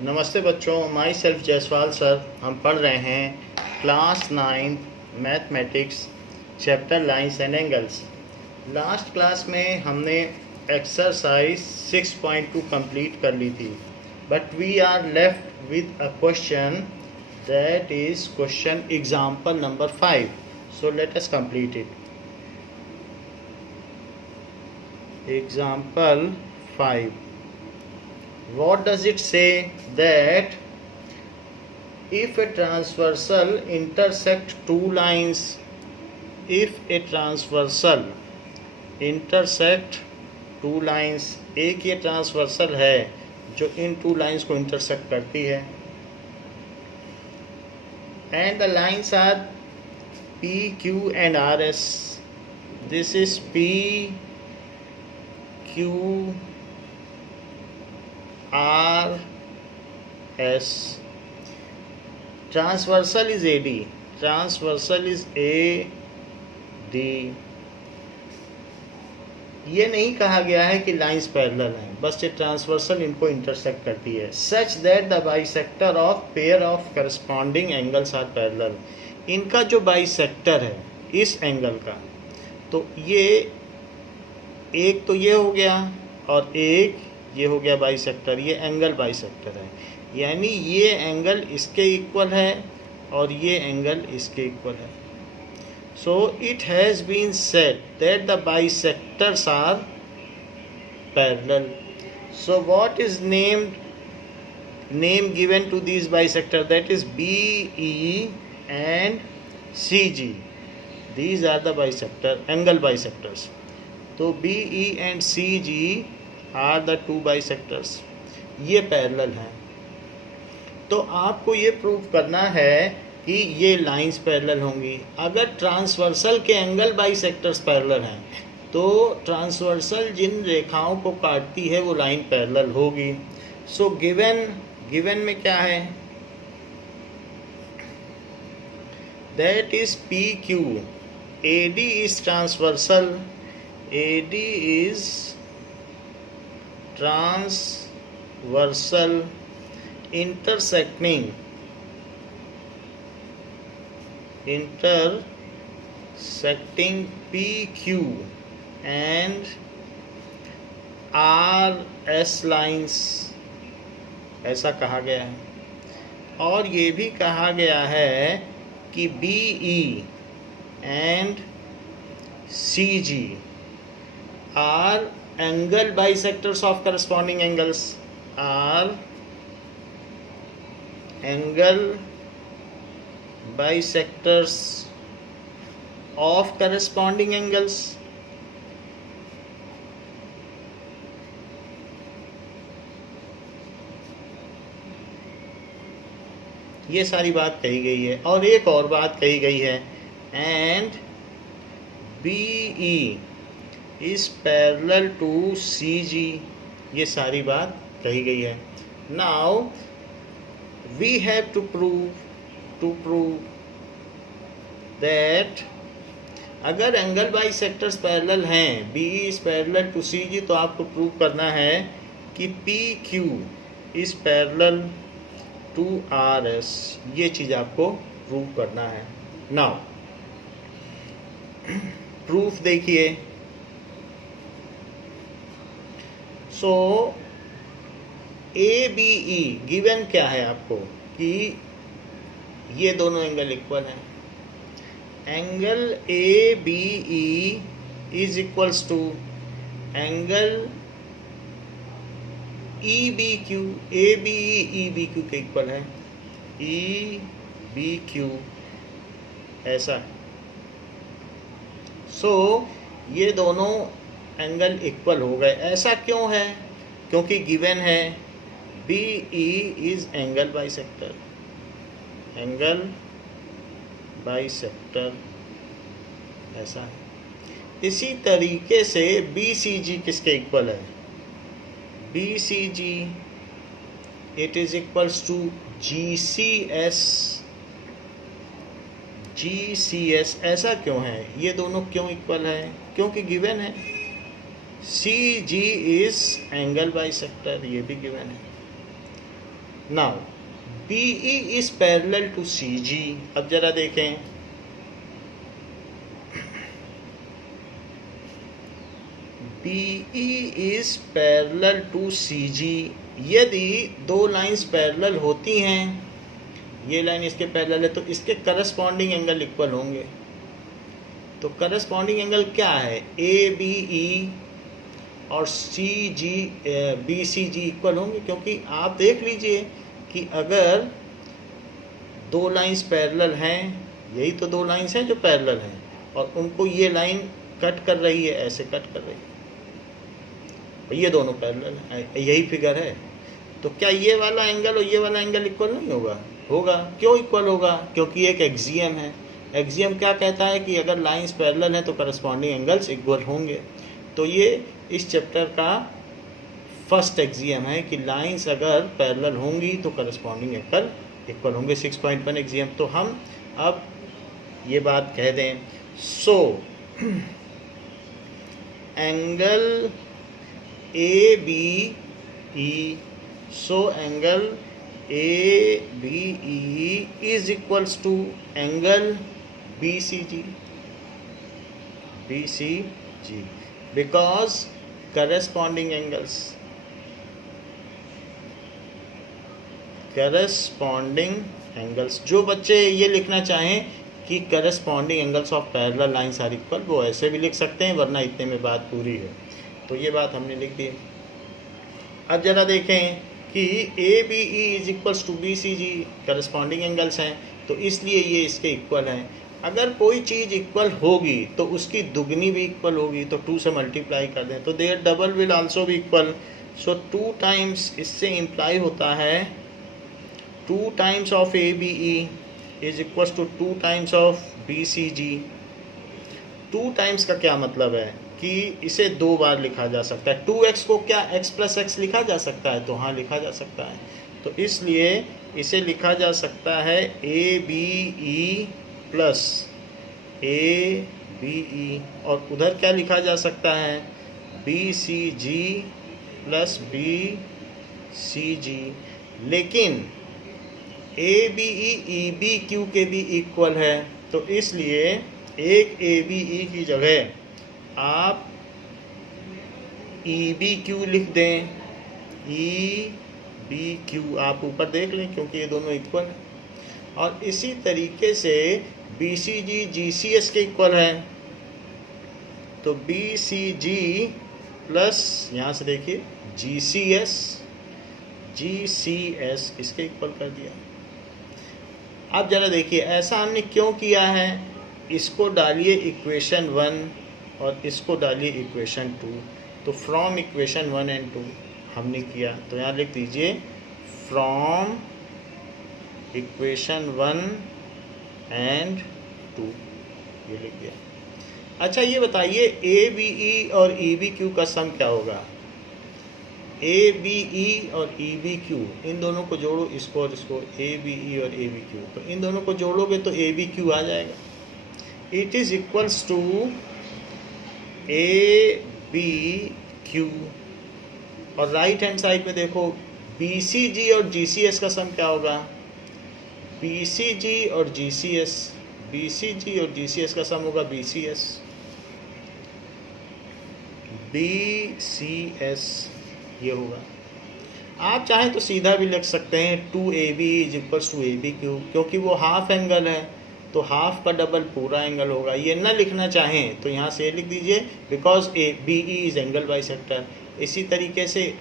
नमस्ते बच्चों, my self Jaiswal sir. हम पढ़ रहे हैं class 9 mathematics chapter lines and angles. Last class में हमने एक्सरसाइज 6.2 कंप्लीट कर ली थी, but we are left with a question, that is question example number 5. So let us complete it. Example 5. What does it say? That if a transversal intersect two lines, if a transversal intersect two lines, एक ये transversal है जो इन two lines को intersect करती है, and the lines are P, Q and R, S. This is P, Q, R, S. Transversal is AD. Transversal is AD. ये नहीं कहा गया है कि लाइंस पैरेलल हैं, बस ये ट्रांसवर्सल इनको इंटरसेक्ट करती है। Such that the bisector of pair of corresponding angles are parallel. इनका जो बाइसेक्टर है इस एंगल का, तो ये एक तो ये हो गया और एक ये हो गया बाइसेक्टर, ये एंगल बाइसेक्टर है, यानी ये एंगल इसके इक्वल है और ये एंगल इसके इक्वल है। So it has been said that the bisectors are parallel. So what is name given to these bisector, that is BE and CG. These are the bisector, angle bisectors. तो BE and CG are the two bisectors. ये parallel हैं। तो आपको ये prove करना है कि ये लाइंस पैरेलल होंगी। अगर ट्रांसवर्सल के एंगल बाइसेक्टर्स पैरेलल हैं तो ट्रांसवर्सल जिन रेखाओं को काटती है वो लाइन पैरेलल होगी। सो गिवन में क्या है? That is PQ. AD is transversal. AD is transversal intersecting PQ and RS lines, ऐसा कहा गया है। और ये भी कहा गया है कि BE and CG are angle bisectors of corresponding angles, are angle bisectors of corresponding angles. ये सारी बात कही गई है और एक और बात कही गई है, and BE is parallel to CG. ये सारी बात कही गई है। Now we have to prove that अगर एंगल बाइसेक्टर्स पैरेलल हैं, BE is parallel to CG, तो आपको प्रूव करना है कि PQ is parallel to RS। ये चीज़ आपको प्रूव करना है। Now प्रूफ देखिए। सो ABE गिवन क्या है आपको कि ये दोनों एंगल इक्वल हैं। Angle ABE is equals to angle EBQ. ABE EBQ के इक्वल है, EBQ ऐसा है। सो ये दोनों एंगल इक्वल हो गए। ऐसा क्यों है? क्योंकि गिवन है BE is angle bisector, angle bisector ऐसा है। इसी तरीके से BCG किसके इक्वल है? BCG it is equals to GCS. ऐसा क्यों है? ये दोनों क्यों इक्वल है? क्योंकि गिवन है CG इज एंगल बाइसेक्टर, ये भी गिवन है। Now BE is parallel to CG। अब जरा देखें, BE is parallel to CG। यदि दो लाइंस पैरेलल होती हैं, ये लाइन इसके पैरेलल है, तो इसके करस्पॉन्डिंग एंगल इक्वल होंगे। तो करस्पॉन्डिंग एंगल क्या है? ABE और BCG इक्वल होंगे, क्योंकि आप देख लीजिए कि अगर दो लाइंस पैरेलल हैं, यही तो दो लाइंस हैं जो पैरेलल हैं, और उनको ये लाइन कट कर रही है, ऐसे कट कर रही है, ये दोनों पैरेलल हैं, यही फिगर है। तो क्या ये वाला एंगल और ये वाला एंगल इक्वल नहीं होगा? होगा। क्यों इक्वल होगा? क्योंकि एक एक्सियम है। एक्सियम क्या कहता है कि अगर लाइंस पैरेलल हैं तो करस्पॉन्डिंग एंगल्स इक्वल होंगे। तो ये इस चैप्टर का फर्स्ट एक्सियम है कि लाइंस अगर पैरेलल होंगी तो करस्पॉन्डिंग एंगल इक्वल होंगे। 6.1 एक्सियम। तो हम अब ये बात कह दें, so angle ABE, so angle ABE is equals to angle BCG because corresponding angles जो बच्चे ये लिखना चाहें कि corresponding angles of parallel lines are equal, वो ऐसे भी लिख सकते हैं, वरना इतने में बात पूरी है। तो ये बात हमने लिख दी। अब जरा देखें कि ABE is equals to BCG corresponding angles हैं, तो इसलिए ये इसके इक्वल हैं। अगर कोई चीज़ इक्वल होगी तो उसकी दुगनी भी इक्वल होगी, तो 2 से मल्टीप्लाई कर दें तो देयर डबल विल आल्सो भी इक्वल। सो 2 टाइम्स, इससे इम्प्लाई होता है 2 times of ABE is equals to 2 times of BCG। 2 times का क्या मतलब है कि इसे 2 बार लिखा जा सकता है। 2x को क्या x प्लस एक्स लिखा जा सकता है? तो हाँ, लिखा जा सकता है। तो इसलिए इसे लिखा जा सकता है ABE प्लस ABE, और उधर क्या लिखा जा सकता है? BCG plus BCG। लेकिन ABE EBQ के भी इक्वल है, तो इसलिए एक ABE की जगह आप EBQ लिख दें। EBQ आप ऊपर देख लें, क्योंकि ये दोनों इक्वल हैं। और इसी तरीके से BCG GCS के इक्वल है, तो BCG प्लस यहाँ से देखिए GCS इसके इक्वल कर दिया। अब जरा देखिए ऐसा हमने क्यों किया है? इसको डालिए इक्वेशन 1 और इसको डालिए इक्वेशन 2। तो फ्रॉम इक्वेशन 1 एंड 2 हमने किया, तो यहाँ लिख दीजिए फ्रॉम इक्वेशन 1 एंड 2, ये लिख दिया। अच्छा ये बताइए ABE और EBQ का सम क्या होगा? ABE और EBQ, इन दोनों को जोड़ो, इसको और इसको, ABE और EBQ, तो इन दोनों को जोड़ोगे तो ABQ आ जाएगा। It is equals to ABQ, और राइट हैंड साइड में देखो BCG और GCS का सम क्या होगा? BCG और GCS का सम होगा BCS, ये होगा। आप चाहें तो सीधा भी लिख सकते हैं 2AB is equals to ABQ, क्योंकि वो हाफ एंगल है, तो हाफ का डबल पूरा एंगल होगा। ये ना लिखना चाहें तो यहाँ से लिख दीजिए because BE is angle bisector. इसी तरीके से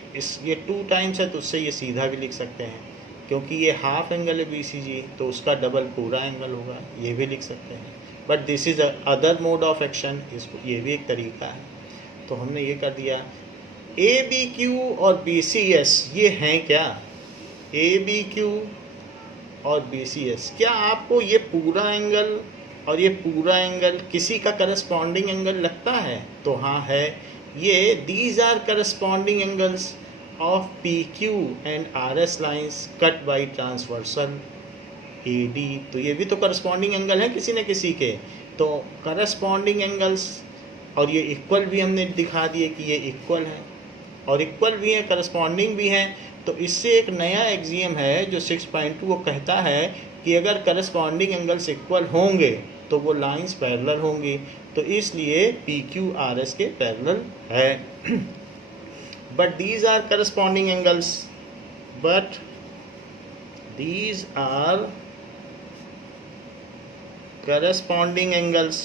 ये 2 टाइम्स है, तो उससे ये सीधा भी लिख सकते हैं, क्योंकि ये हाफ एंगल है BCG, तो उसका डबल पूरा एंगल होगा, ये भी लिख सकते हैं। But this is other mode of action, इसको ये भी एक तरीका है। तो हमने ये कर दिया। ABQ और BCS ये हैं क्या? ABQ और BCS, क्या आपको ये पूरा एंगल और ये पूरा एंगल किसी का करस्पॉन्डिंग एंगल लगता है? तो हाँ है। ये these are corresponding angles of PQ and RS lines cut by transversal AD। तो ये भी तो करस्पॉन्डिंग एंगल है किसी न किसी के। तो करस्पॉन्डिंग एंगल्स, और ये इक्वल भी हमने दिखा दिए कि ये इक्वल है। और इक्वल भी हैं, करस्पॉन्डिंग भी हैं। तो इससे एक नया एक्सियम है जो 6.2 वो कहता है कि अगर करस्पॉन्डिंग एंगल्स इक्वल होंगे तो वो लाइंस पैरेलल होंगी। तो इसलिए पी क्यू आर एस के पैरेलल है। But these are corresponding angles, but these are corresponding angles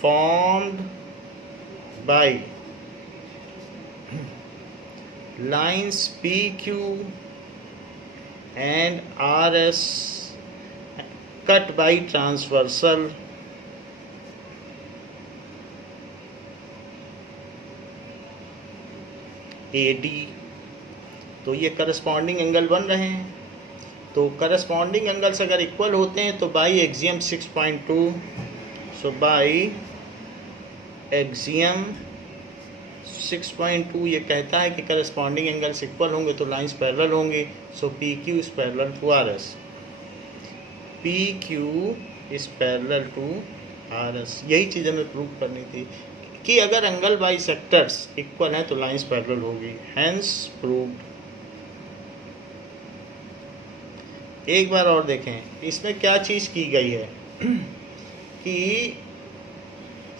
formed by lines PQ and RS cut by transversal AD। तो ये करस्पॉन्डिंग एंगल बन रहे हैं। तो करस्पॉन्डिंग एंगल्स अगर इक्वल होते हैं तो by axiom 6.2, so by axiom 6.2 ये कहता है कि करस्पॉन्डिंग एंगल्स इक्वल होंगे तो लाइंस पैरेलल होंगे। So P Q is parallel to R S, P Q is parallel to R S. यही चीज़ हमें प्रूव करनी थी कि अगर एंगल बाइसेक्टर्स इक्वल हैं तो लाइंस पैरेलल होगी। Hence proved. एक बार और देखें इसमें क्या चीज़ की गई है कि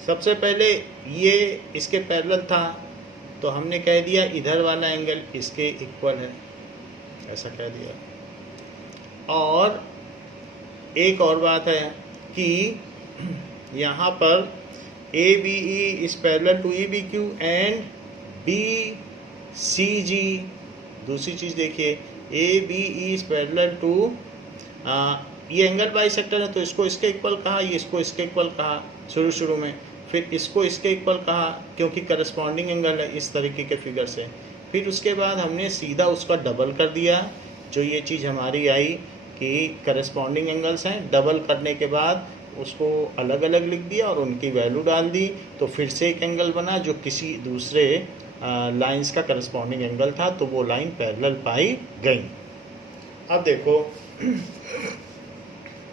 सबसे पहले ये इसके पैरेलल था तो हमने कह दिया इधर वाला एंगल इसके इक्वल है, ऐसा कह दिया। और एक और बात है कि यहाँ पर ABE is parallel to EBQ and BCG। दूसरी चीज़ देखिए ABE is parallel to ये एंगल बाइसेक्टर है तो इसको इसके इक्वल कहा, ये इसको इसके इक्वल कहा शुरू में, फिर इसको इसके इक्वल कहा क्योंकि करस्पॉन्डिंग एंगल है इस तरीके के फिगर से। फिर उसके बाद हमने सीधा उसका डबल कर दिया। जो ये चीज़ हमारी आई कि करस्पॉन्डिंग एंगल्स हैं, डबल करने के बाद उसको अलग अलग लिख दिया और उनकी वैल्यू डाल दी तो फिर से एक एंगल बना जो किसी दूसरे लाइंस का करस्पॉन्डिंग एंगल था, तो वो लाइन पैरेलल पाई गई। अब देखो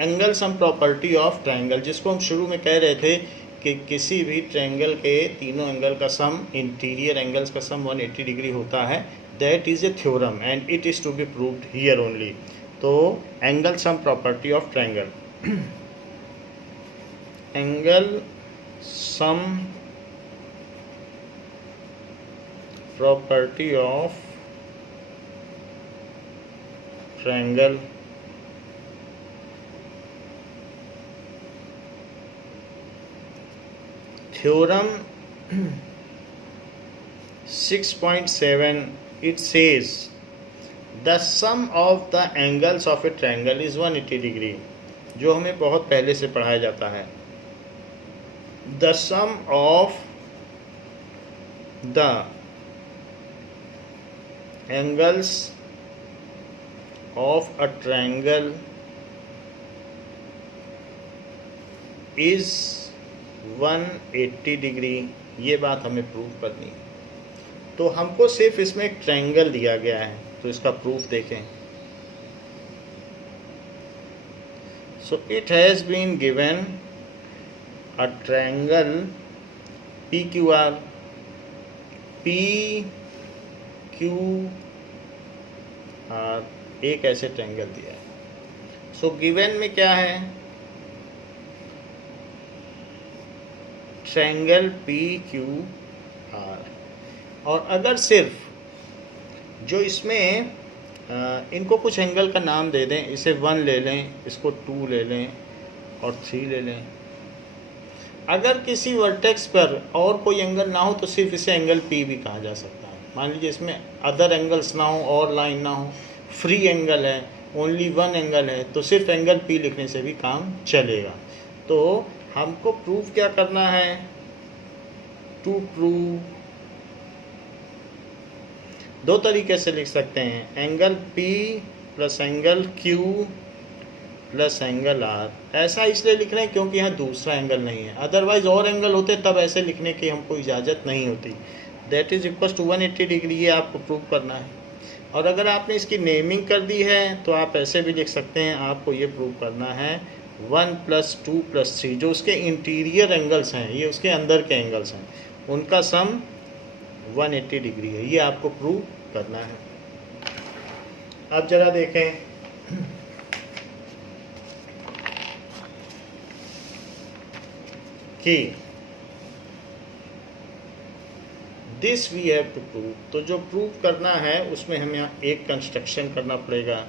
angle sum property of triangle, जिसको हम शुरू में कह रहे थे कि किसी भी ट्रायंगल के तीनों एंगल का सम, इंटीरियर एंगल्स का सम 180 डिग्री होता है। That is a theorem and it is to be proved here only. तो angle sum property of triangle, angle sum property of triangle theorem 6.7 it says the sum of the angles of a triangle is 180 degree, जो हमें बहुत पहले से पढ़ाया जाता है। The sum of the angles of a triangle is 180 degree. ये बात हमें प्रूव करनी है। तो हमको सिर्फ इसमें एक ट्रायंगल दिया गया है तो इसका प्रूफ देखें। So it has been given a triangle PQR, PQR एक ऐसे ट्रायंगल दिया है। सो गिवन में क्या है, ट्रायंगल PQR। और अगर सिर्फ जो इसमें इनको कुछ एंगल का नाम दे दें, इसे 1 ले लें, इसको 2 ले लें और 3 ले लें। अगर किसी वर्टेक्स पर और कोई एंगल ना हो तो सिर्फ इसे एंगल P भी कहा जा सकता है। मान लीजिए इसमें अदर एंगल्स ना हो और लाइन ना हो, फ्री एंगल है, ओनली 1 एंगल है, तो सिर्फ एंगल P लिखने से भी काम चलेगा। तो हमको प्रूफ क्या करना है, टू प्रूव, दो तरीके से लिख सकते हैं, angle P plus angle Q plus angle R। ऐसा इसलिए लिख रहे हैं क्योंकि यहाँ दूसरा एंगल नहीं है, अदरवाइज और एंगल होते तब ऐसे लिखने की हमको इजाज़त नहीं होती। That is equal to 180 degree, ये आपको प्रूव करना है। और अगर आपने इसकी नेमिंग कर दी है तो आप ऐसे भी लिख सकते हैं, आपको ये प्रूव करना है 1 + 2 + 3 जो उसके इंटीरियर एंगल्स हैं, ये उसके अंदर के एंगल्स हैं, उनका सम 180 डिग्री है। ये आपको प्रूव करना है। अब जरा देखें कि this we have to prove. तो जो प्रूव करना है उसमें हमें यहाँ एक कंस्ट्रक्शन करना पड़ेगा।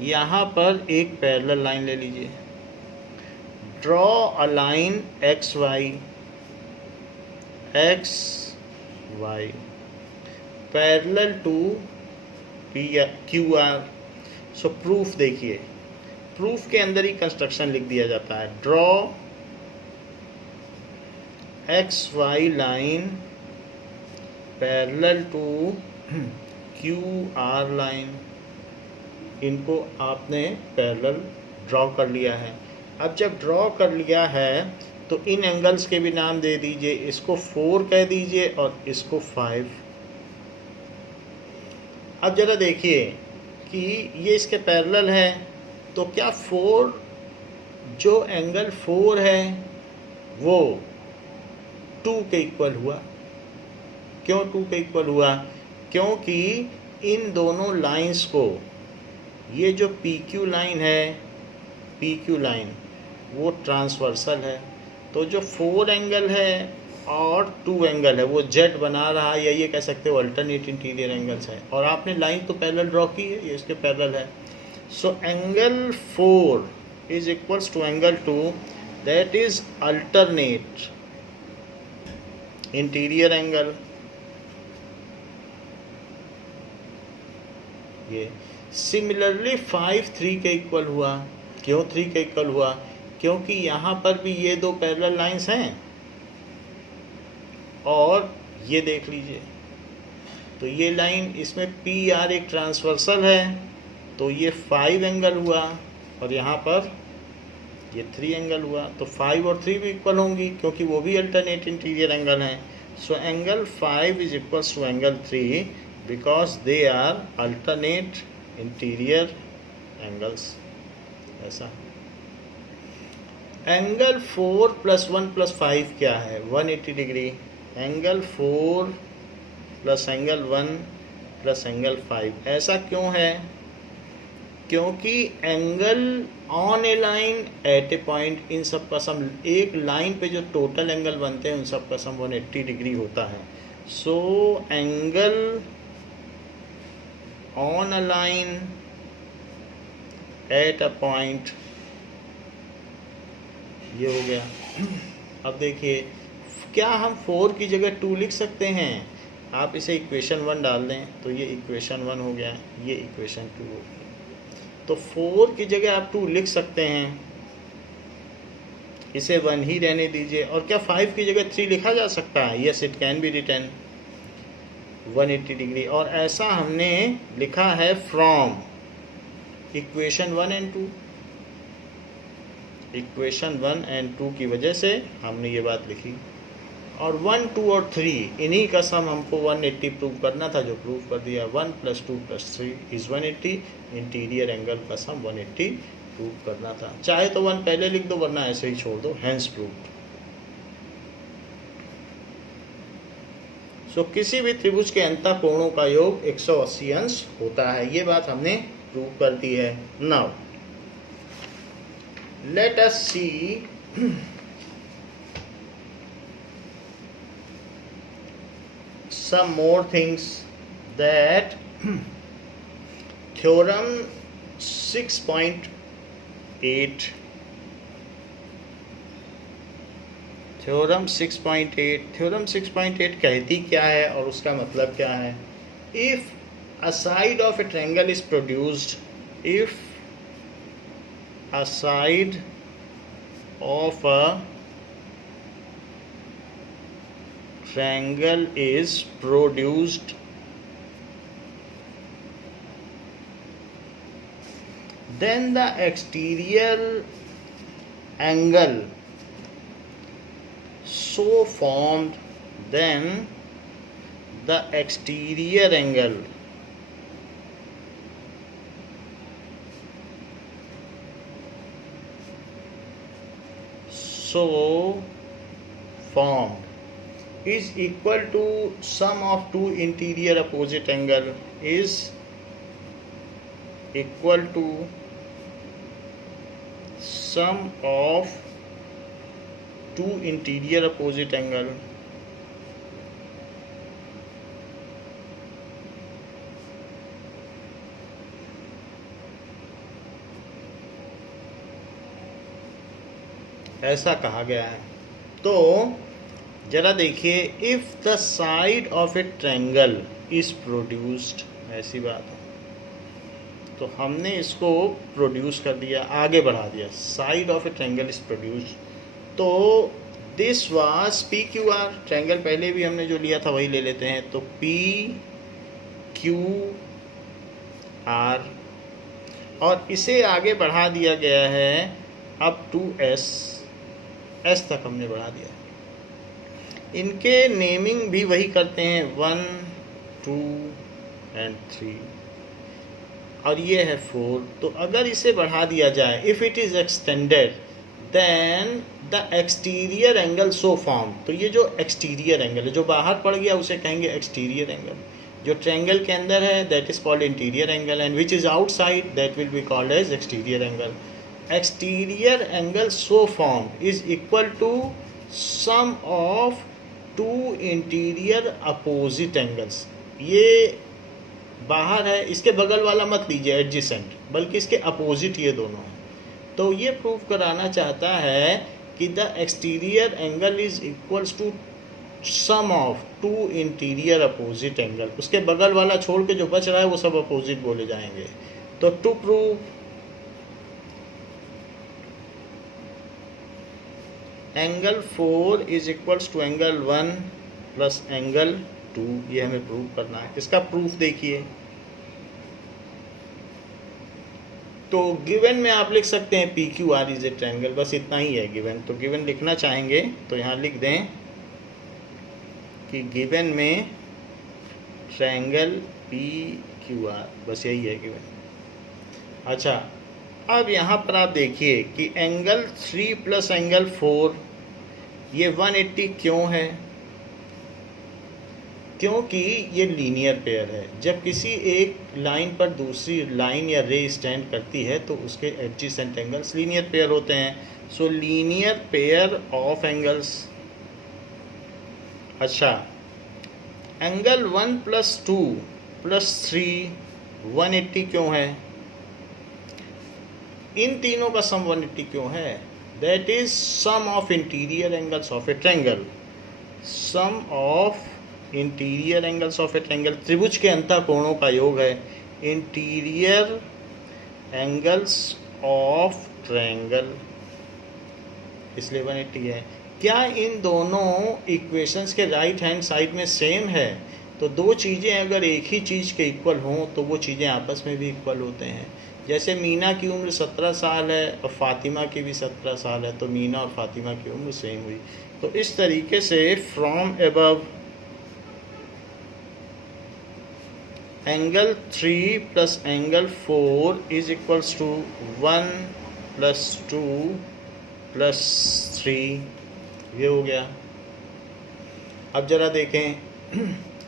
यहाँ पर एक पैरेलल लाइन ले लीजिए, draw a line X Y parallel to Q R. So proof देखिए, प्रूफ के अंदर ही कंस्ट्रक्शन लिख दिया जाता है, draw X Y line parallel to Q R line. इनको आपने पैरेलल ड्रॉ कर लिया है। अब जब ड्रॉ कर लिया है तो इन एंगल्स के भी नाम दे दीजिए, इसको 4 कह दीजिए और इसको 5। अब ज़रा देखिए कि ये इसके पैरेलल है, तो क्या 4 जो एंगल 4 है वो 2 के इक्वल हुआ? क्यों 2 के इक्वल हुआ? क्योंकि इन दोनों लाइंस को, ये जो PQ लाइन है, PQ लाइन वो ट्रांसवर्सल है, तो जो 4 एंगल है और 2 एंगल है वो जेड बना रहा है, या ये कह सकते हो अल्टरनेट इंटीरियर एंगल्स है। और आपने लाइन तो पैरेलल ड्रॉ की है, ये इसके पैरेलल है। So angle 4 is equals to angle 2, that is alternate interior angle. ये सिमिलरली 5 3 के इक्वल हुआ। क्यों 3 के इक्वल हुआ? क्योंकि यहाँ पर भी ये दो पैरेलल लाइंस हैं और ये देख लीजिए, तो ये लाइन, इसमें PR एक ट्रांसवर्सल है, तो ये 5 एंगल हुआ और यहाँ पर ये 3 एंगल हुआ। तो 5 और 3 भी इक्वल होंगी क्योंकि वो भी अल्टरनेट इंटीरियर एंगल हैं। So angle 5 is equals to angle 3 because they are alternate interior angles. ऐसा एंगल 4 + 1 + 5 क्या है? 180 डिग्री। एंगल 4 + एंगल 1 + एंगल 5 ऐसा क्यों है? क्योंकि angle on a line at a point, इन सब का सम, एक लाइन पे जो टोटल एंगल बनते हैं उन सब का सम 180 डिग्री होता है। So angle on a line at a point, ये हो गया। अब देखिए, क्या हम 4 की जगह 2 लिख सकते हैं? आप इसे इक्वेशन 1 डाल दें तो ये इक्वेशन 1 हो गया, ये इक्वेशन 2 हो गया। तो 4 की जगह आप 2 लिख सकते हैं, इसे 1 ही रहने दीजिए। और क्या 5 की जगह 3 लिखा जा सकता है? Yes, it can be written 180 degree. और ऐसा हमने लिखा है from equation 1 and 2। Equation 1 and 2 की वजह से हमने ये बात लिखी। और 1, 2 और 3 इन्हीं का सम हमको 180 प्रूव करना था, जो प्रूव कर दिया। 1 + 2 + 3 इज 180। इंटीरियर एंगल का सम 180 प्रूव करना था। चाहे तो 1 पहले लिख दो, वरना ऐसे ही छोड़ दो, हैंस प्रूव्ड। सो किसी भी त्रिभुज के अंतःकोणों का योग 180 अंश होता है। ये बात हमने प्रूव कर दी है। Now let us see some more things that theorem 6.8 कहती क्या है और उसका मतलब क्या है? If a side of a triangle is produced, if a side of a triangle is produced, then the exterior angle so formed, then the exterior angle so formed is equal to sum of two interior opposite angle is equal to sum of two interior opposite angle ऐसा कहा गया है। तो जरा देखिए, if the side of a triangle is produced, ऐसी बात है, तो हमने इसको प्रोड्यूस कर दिया, आगे बढ़ा दिया, side of a triangle is produced, तो this was P Q R, triangle पहले भी हमने जो लिया था वही ले लेते हैं, तो पी क्यू आर, और इसे आगे बढ़ा दिया गया है अप टू एस, एस तक हमने बढ़ा दिया। इनके नेमिंग भी वही करते हैं, 1 2 एंड 3, और ये है 4। तो अगर इसे बढ़ा दिया जाए, if it is extended then the exterior angle so formed, तो ये जो एक्सटीरियर एंगल है, जो बाहर पड़ गया उसे कहेंगे एक्सटीरियर एंगल, जो ट्रायंगल के अंदर है that is called interior angle, and which is outside that will be called as exterior angle. Exterior angle so formed is equal to sum of two interior opposite angles. ये बाहर है, इसके बगल वाला मत लीजिए एडजेसेंट, बल्कि इसके अपोजिट ये दोनों हैं। तो ये प्रूव कराना चाहता है कि the exterior angle is equals to sum of two interior opposite angle, उसके बगल वाला छोड़ के जो बच रहा है वो सब अपोजिट बोले जाएंगे। तो to prove angle 4 is equals to angle 1 plus angle 2, ये हमें प्रूव करना है। इसका प्रूफ देखिए, तो गिवन में आप लिख सकते हैं P Q R is a triangle, बस इतना ही है गिवन। तो गिवन लिखना चाहेंगे तो यहाँ लिख दें कि गिवन में ट्रायंगल पी क्यू आर, बस यही है गिवन। अच्छा, अब यहाँ पर आप देखिए कि एंगल 3 प्लस एंगल 4 ये 180 क्यों है? क्योंकि ये लीनियर पेयर है। जब किसी एक लाइन पर दूसरी लाइन या रे स्टैंड करती है तो उसके एडजेसेंट एंगल्स लीनियर पेयर होते हैं। सो लीनियर पेयर ऑफ एंगल्स। अच्छा, एंगल 1 प्लस 2 प्लस 3 180 क्यों है? इन तीनों का सम 180 क्यों है? That is sum of interior angles of a triangle. Sum of interior angles of a triangle, त्रिभुज के अंतःकोणों का योग है इंटीरियर एंगल्स ऑफ ट्रायंगल, इसलिए 180 है। क्या इन दोनों इक्वेशंस के राइट हैंड साइड में सेम है? तो दो चीज़ें अगर एक ही चीज़ के इक्वल हों तो वो चीज़ें आपस में भी इक्वल होते हैं। जैसे मीना की उम्र 17 साल है और फातिमा की भी 17 साल है, तो मीना और फातिमा की उम्र सेम हुई। तो इस तरीके से from above angle 3 plus angle 4 is equals to 1 plus 2 plus 3, ये हो गया। अब जरा देखें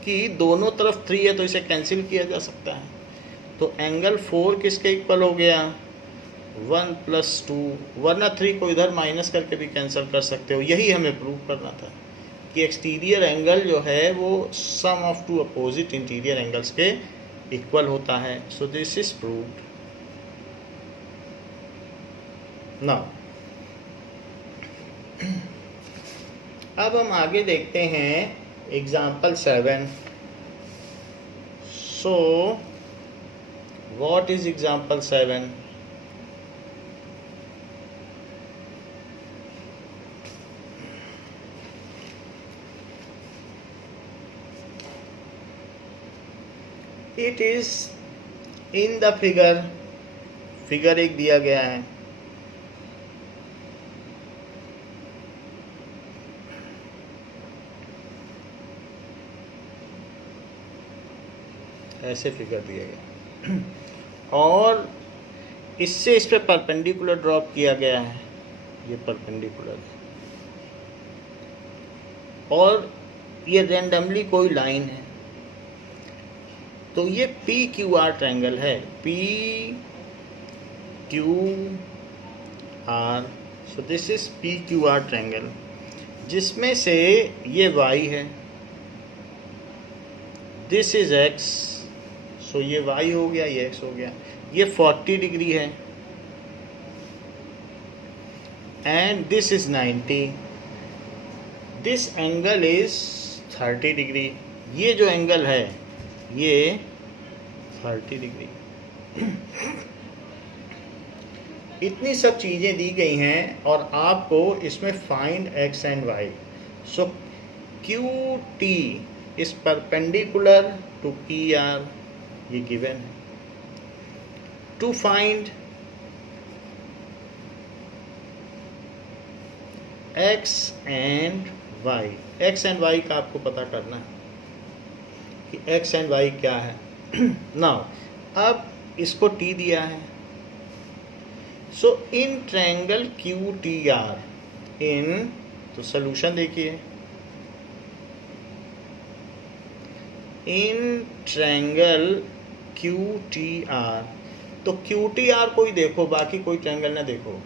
कि दोनों तरफ 3 है तो इसे कैंसिल किया जा सकता है। तो एंगल 4 किसके इक्वल हो गया? 1 प्लस 2, वरना 3 को इधर माइनस करके भी कैंसिल कर सकते हो। यही हमें प्रूव करना था कि एक्सटीरियर एंगल जो है वो sum of two opposite interior angles के इक्वल होता है। So this is proved. Now अब हम आगे देखते हैं example 7। So what is example 7? It is in the figure एक दिया गया है। ऐसे फिगर दिया गया और इससे इस पे परपेंडिकुलर ड्रॉप किया गया है। ये परपेंडिकुलर है, और ये रेंडमली कोई लाइन है, तो ये पी क्यू आर ट्रायंगल है, P Q R. So this is P Q R triangle, जिसमें से ये y है, दिस इज x, सो ये y हो गया, ये x हो गया, ये 40 डिग्री है, and this is 90, this angle is 30 degree. ये जो एंगल है ये 30 डिग्री। इतनी सब चीज़ें दी गई हैं और आपको इसमें find x and y। So Q T is perpendicular to P R, ये गिवन है। To find x and y, x and y का आपको पता करना है कि x एंड y क्या है। नाउ अब इसको t दिया है, so in triangle Q T R इन, तो सोल्यूशन देखिए, in triangle Q T R, तो क्यू टी आर कोई देखो, बाकी कोई ट्रायंगल ना देखो,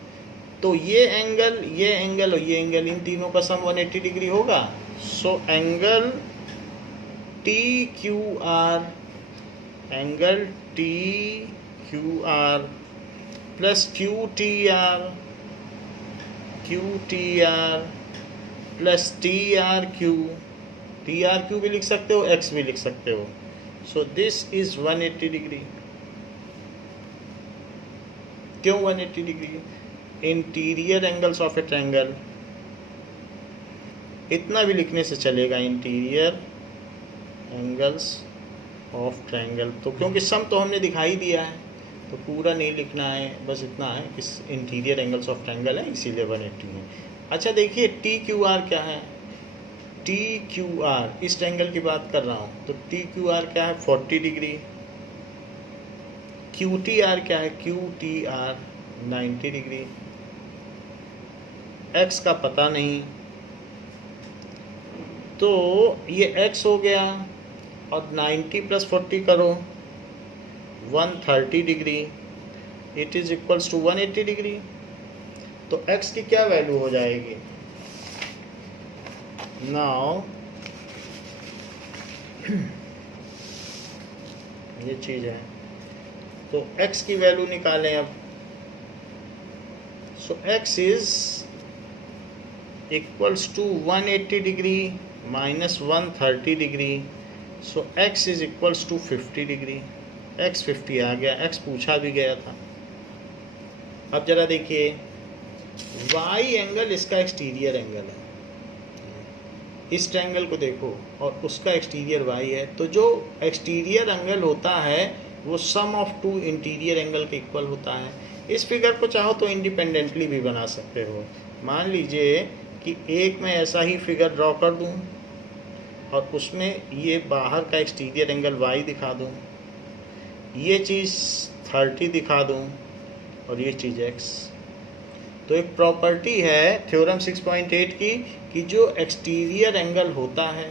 तो ये एंगल और ये एंगल, इन तीनों का सम 180 डिग्री होगा। So angle T Q R, angle T Q R plus Q T are plus T R Q भी लिख सकते हो, एक्स भी लिख सकते हो। सो दिस इज 180 डिग्री। क्यों 180 degree? Interior angles of a triangle, इतना भी लिखने से चलेगा, इंटीरियर एंगल्स ऑफ ट्रायंगल। तो क्योंकि सम तो हमने दिखाई दिया है तो पूरा नहीं लिखना है, बस इतना है कि इंटीरियर एंगल्स ऑफ ट्रायंगल है, इसीलिए 180 है। अच्छा देखिए टी क्यू आर क्या है, टी क्यू आर इस ट्रायंगल की बात कर रहा हूँ, तो टी क्यू आर क्या है 40 डिग्री, क्यू टी आर क्या है, Q T are 90 degree, x का पता नहीं, तो ये एक्स हो गया और 90 प्लस 40 करो 130 degree, it is equals to 180 degree. तो x की क्या वैल्यू हो जाएगी? नाउ ये चीज है, तो x की वैल्यू निकालें अब। So x is equals to 180 degree minus 130 degree, so x is equals to 50 degree. x 50 आ गया, x पूछा भी गया था। अब जरा देखिए y एंगल इसका एक्सटीरियर एंगल है, इस ट्रायंगल को देखो और उसका एक्सटीरियर y है, तो जो एक्सटीरियर एंगल होता है वो sum of two interior angle के इक्वल होता है। इस फिगर को चाहो तो इंडिपेंडेंटली भी बना सकते हो। मान लीजिए कि एक मैं ऐसा ही फिगर ड्रॉ कर दूं और उसमें ये बाहर का एक्सटीरियर एंगल y दिखा दूं, ये चीज़ 30 दिखा दूं और ये चीज़ x। तो एक प्रॉपर्टी है थ्योरम 6.8 की कि जो एक्सटीरियर एंगल होता है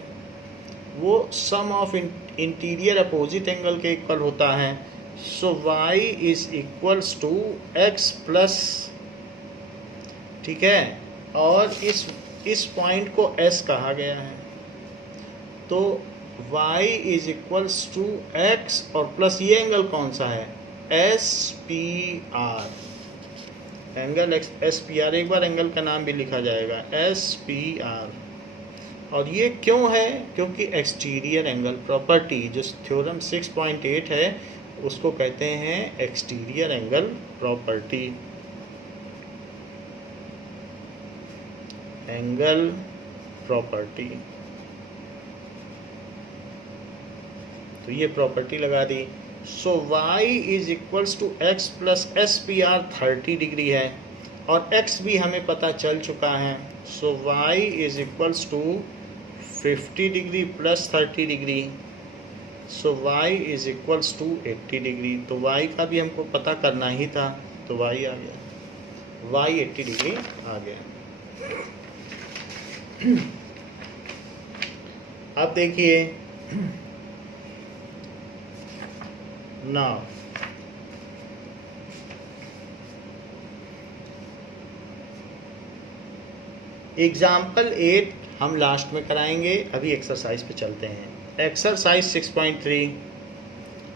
वो sum of interior opposite angle के इक्वल होता है। So y is equals to x plus, ठीक है, और इस पॉइंट को s कहा गया है, तो y is equals to x और प्लस ये एंगल कौन सा है, SPR, एंगल SPR, एक बार एंगल का नाम भी लिखा जाएगा SPR। और ये क्यों है? क्योंकि एक्सटीरियर एंगल प्रॉपर्टी जो थ्योरम 6.8 है उसको कहते हैं exterior angle property, angle property. तो ये प्रॉपर्टी लगा दी। So y is equals to x plus SPR 30 degree है और x भी हमें पता चल चुका है। So y is equals to 50 degree plus 30 degree, so y is equals to 80 degree. तो y का भी हमको पता करना ही था, तो y आ गया, y 80 डिग्री आ गया। अब देखिए नाउ एग्जाम्पल 8 हम लास्ट में कराएंगे, अभी एक्सरसाइज पे चलते हैं। Exercise 6.3।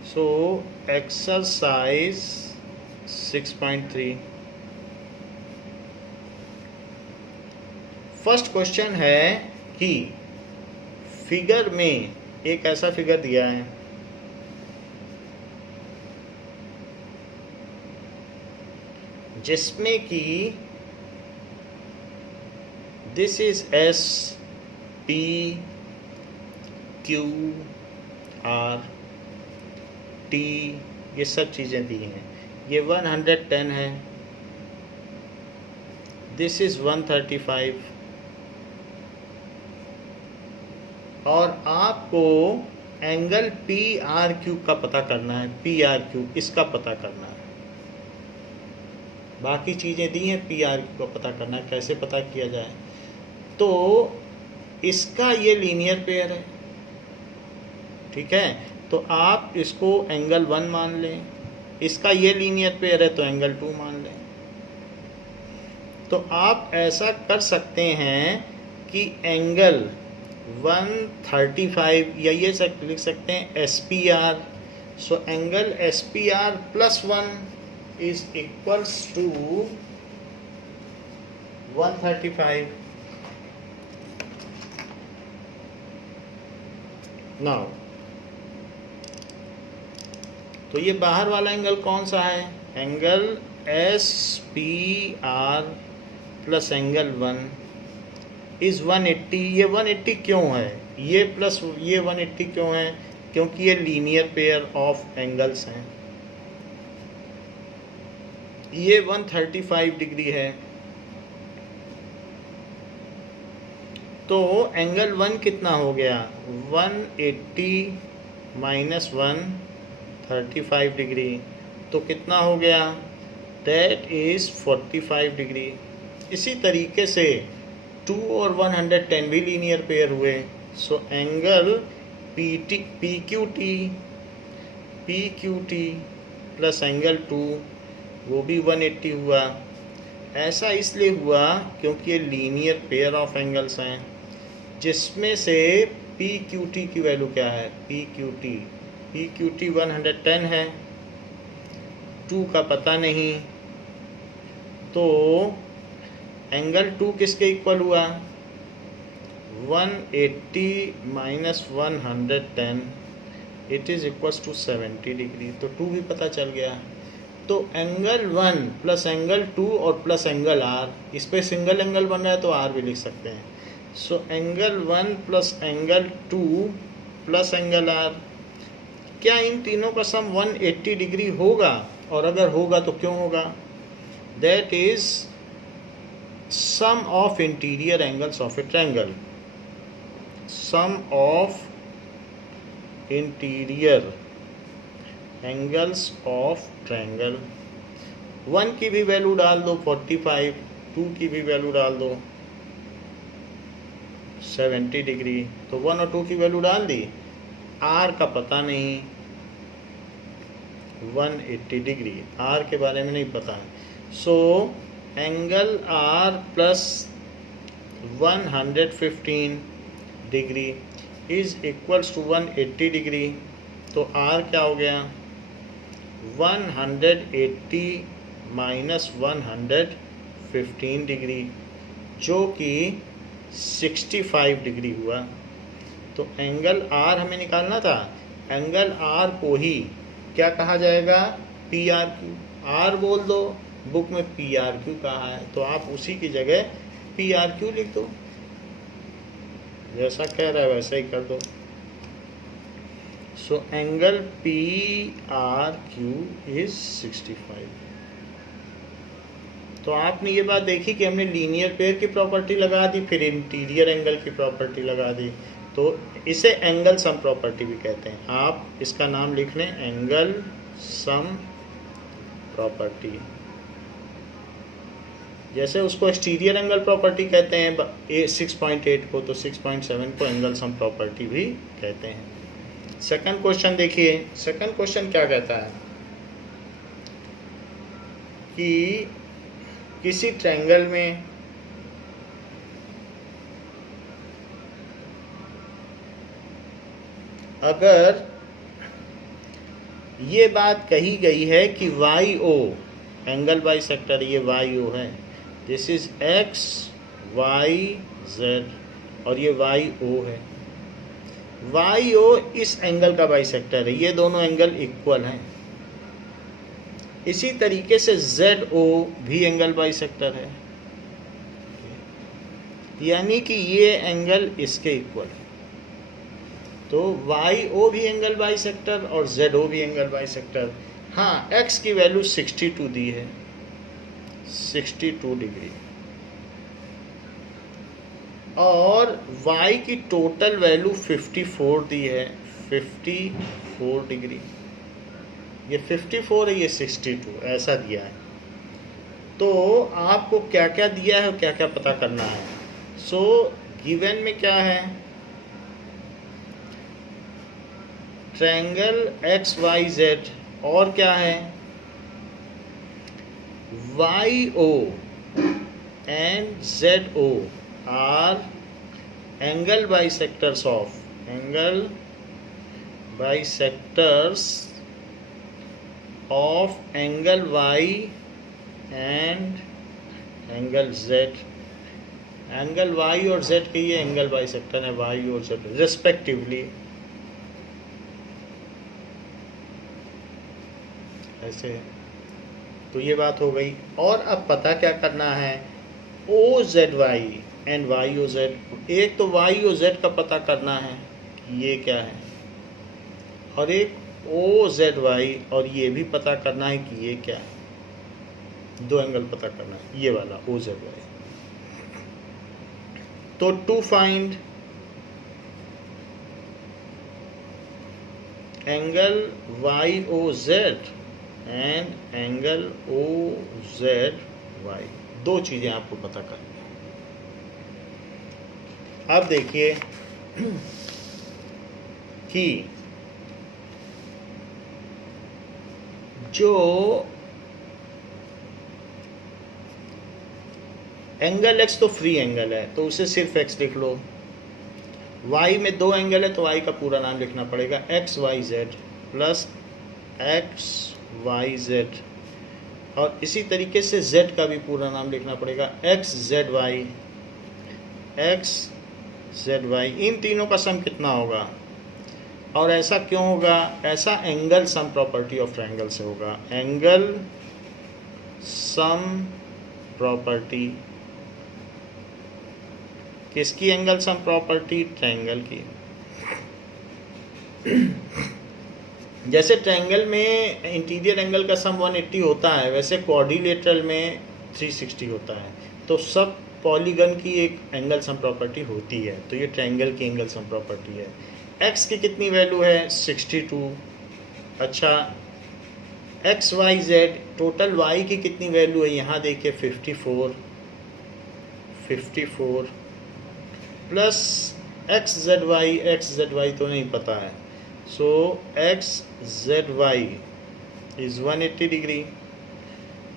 So exercise 6.3 first question है कि फिगर में एक ऐसा फिगर दिया है जिसमें कि this is S P Q R T, ये सब चीज़ें दी हैं। ये 110 है, दिस इज 135, और आपको एंगल पी आर क्यू का पता करना है। पी आर क्यू इसका पता करना है। बाकी चीज़ें दी हैं, पी आर क्यू का पता करना है। कैसे पता किया जाए? तो इसका ये लीनियर पेयर है, ठीक है, तो आप इसको एंगल 1 मान लें। इसका ये लीनियर पेयर है तो एंगल 2 मान लें। तो आप ऐसा कर सकते हैं कि एंगल 135 या ये लिख सकते हैं S P R. So angle S P R plus 1 is equals to 135। Now तो ये बाहर वाला एंगल कौन सा है? Angle S P R plus angle 1 is 180। ये 180 क्यों है? ये प्लस ये 180 क्यों है? क्योंकि ये लीनियर पेयर ऑफ एंगल्स हैं। ये 135 डिग्री है, तो एंगल 1 कितना हो गया? 180 माइनस 135 डिग्री, तो कितना हो गया? That is 45 degree. इसी तरीके से 2 और 110 भी लीनियर पेयर हुए। सो angle P Q T plus angle 2 वो भी 180 हुआ। ऐसा इसलिए हुआ क्योंकि ये लीनियर पेयर ऑफ एंगल्स हैं, जिसमें से पी क्यू टी की वैल्यू क्या है? पी क्यू टी 110 है, 2 का पता नहीं, तो एंगल 2 किसके इक्वल हुआ? 180 minus 110 it is equals to 70 degree. तो 2 भी पता चल गया। तो एंगल 1 प्लस एंगल 2 और प्लस एंगल आर, इस पर सिंगल एंगल बन रहा है तो आर भी लिख सकते हैं। So angle 1 plus angle 2 plus angle R, क्या इन तीनों का सम 180 डिग्री होगा? और अगर होगा तो क्यों होगा? That is sum of interior angles of a triangle. Sum of interior angles of triangle. 1 की भी वैल्यू डाल दो 45, 2 की भी वैल्यू डाल दो 70 डिग्री, तो 1 और 2 की वैल्यू डाल दी। आर का पता नहीं, 180 डिग्री, आर के बारे में नहीं पता है। So angle R plus 115 degree is equals to 180 degree. तो आर क्या हो गया? 180 माइनस 115 डिग्री, जो कि 65 डिग्री हुआ। तो एंगल आर हमें निकालना था। एंगल आर को ही क्या कहा जाएगा? P R Q. आर बोल दो, बुक में पी आर क्यू कहा है, तो आप उसी की जगह पी आर क्यू लिख दो। जैसा कह रहा है वैसा ही कर दो। सो angle P R Q is 65। तो आपने ये बात देखी कि हमने लीनियर पेयर की प्रॉपर्टी लगा दी, फिर इंटीरियर एंगल की प्रॉपर्टी लगा दी, तो इसे एंगल सम प्रॉपर्टी भी कहते हैं। आप इसका नाम लिख लें, एंगल सम प्रॉपर्टी। जैसे उसको एक्सटीरियर एंगल प्रॉपर्टी कहते हैं 6.8 को, तो 6.7 को एंगल सम प्रॉपर्टी भी कहते हैं। सेकंड क्वेश्चन देखिए, सेकंड क्वेश्चन क्या कहता है कि किसी ट्रायंगल में अगर ये बात कही गई है कि वाई ओ एंगल बाइसेक्टर, ये वाई ओ है, this is X Y Z और ये वाई ओ है। वाई ओ इस एंगल का बाइसेक्टर है, ये दोनों एंगल इक्वल हैं। इसी तरीके से जेड ओ भी एंगल बाइसेक्टर है, यानी कि ये एंगल इसके इक्वल है। तो वाई ओ भी एंगल बाइसेक्टर और जेड ओ भी एंगल बाइसेक्टर। हाँ, एक्स की वैल्यू 62 दी है, 62 डिग्री, और y की टोटल वैल्यू 54 दी है, 54 डिग्री। ये 54 है, ये 62, ऐसा दिया है। तो आपको क्या क्या दिया है और क्या क्या पता करना है। सो गिवन में क्या है, ट्रायंगल एक्स वाई जेड, और क्या है Y O and Z O R angle bisectors of angle Y and angle Z. Angle Y और जेड के ये एंगल बाइसेक्टर है, वाई और जेड रेस्पेक्टिवली। ऐसे, तो ये बात हो गई। और अब पता क्या करना है, O Z Y and Y O Z. एक तो वाई ओ जेड का पता करना है कि ये क्या है, और एक ओ जेड वाई, और ये भी पता करना है कि ये क्या है। दो एंगल पता करना है, ये वाला ओ जेड वाई। तो to find angle Y O Z and angle O Z Y, दो चीजें आपको पता करनी है। अब देखिए कि जो एंगल एक्स तो फ्री एंगल है, तो उसे सिर्फ एक्स लिख लो। वाई में दो एंगल है, तो वाई का पूरा नाम लिखना पड़ेगा, X Y Z plus X Y Z. और इसी तरीके से z का भी पूरा नाम लिखना पड़ेगा, X Z Y, X Z Y. इन तीनों का सम कितना होगा, और ऐसा क्यों होगा, ऐसा angle sum property of triangle से होगा। एंगल सम प्रॉपर्टी किसकी, एंगल सम प्रॉपर्टी ट्रायंगल की। जैसे ट्रायंगल में इंटीरियर एंगल का सम 180 होता है, वैसे क्वाड्रिलेटरल में 360 होता है। तो सब पॉलीगन की एक एंगल सम प्रॉपर्टी होती है, तो ये ट्रायंगल की एंगल सम प्रॉपर्टी है। एक्स की कितनी वैल्यू है, 62। अच्छा, X Y Z, total Y की कितनी वैल्यू है, यहाँ देखिए 54 प्लस एक्स जेड वाई तो नहीं पता है, so X Z Y is 180 degree.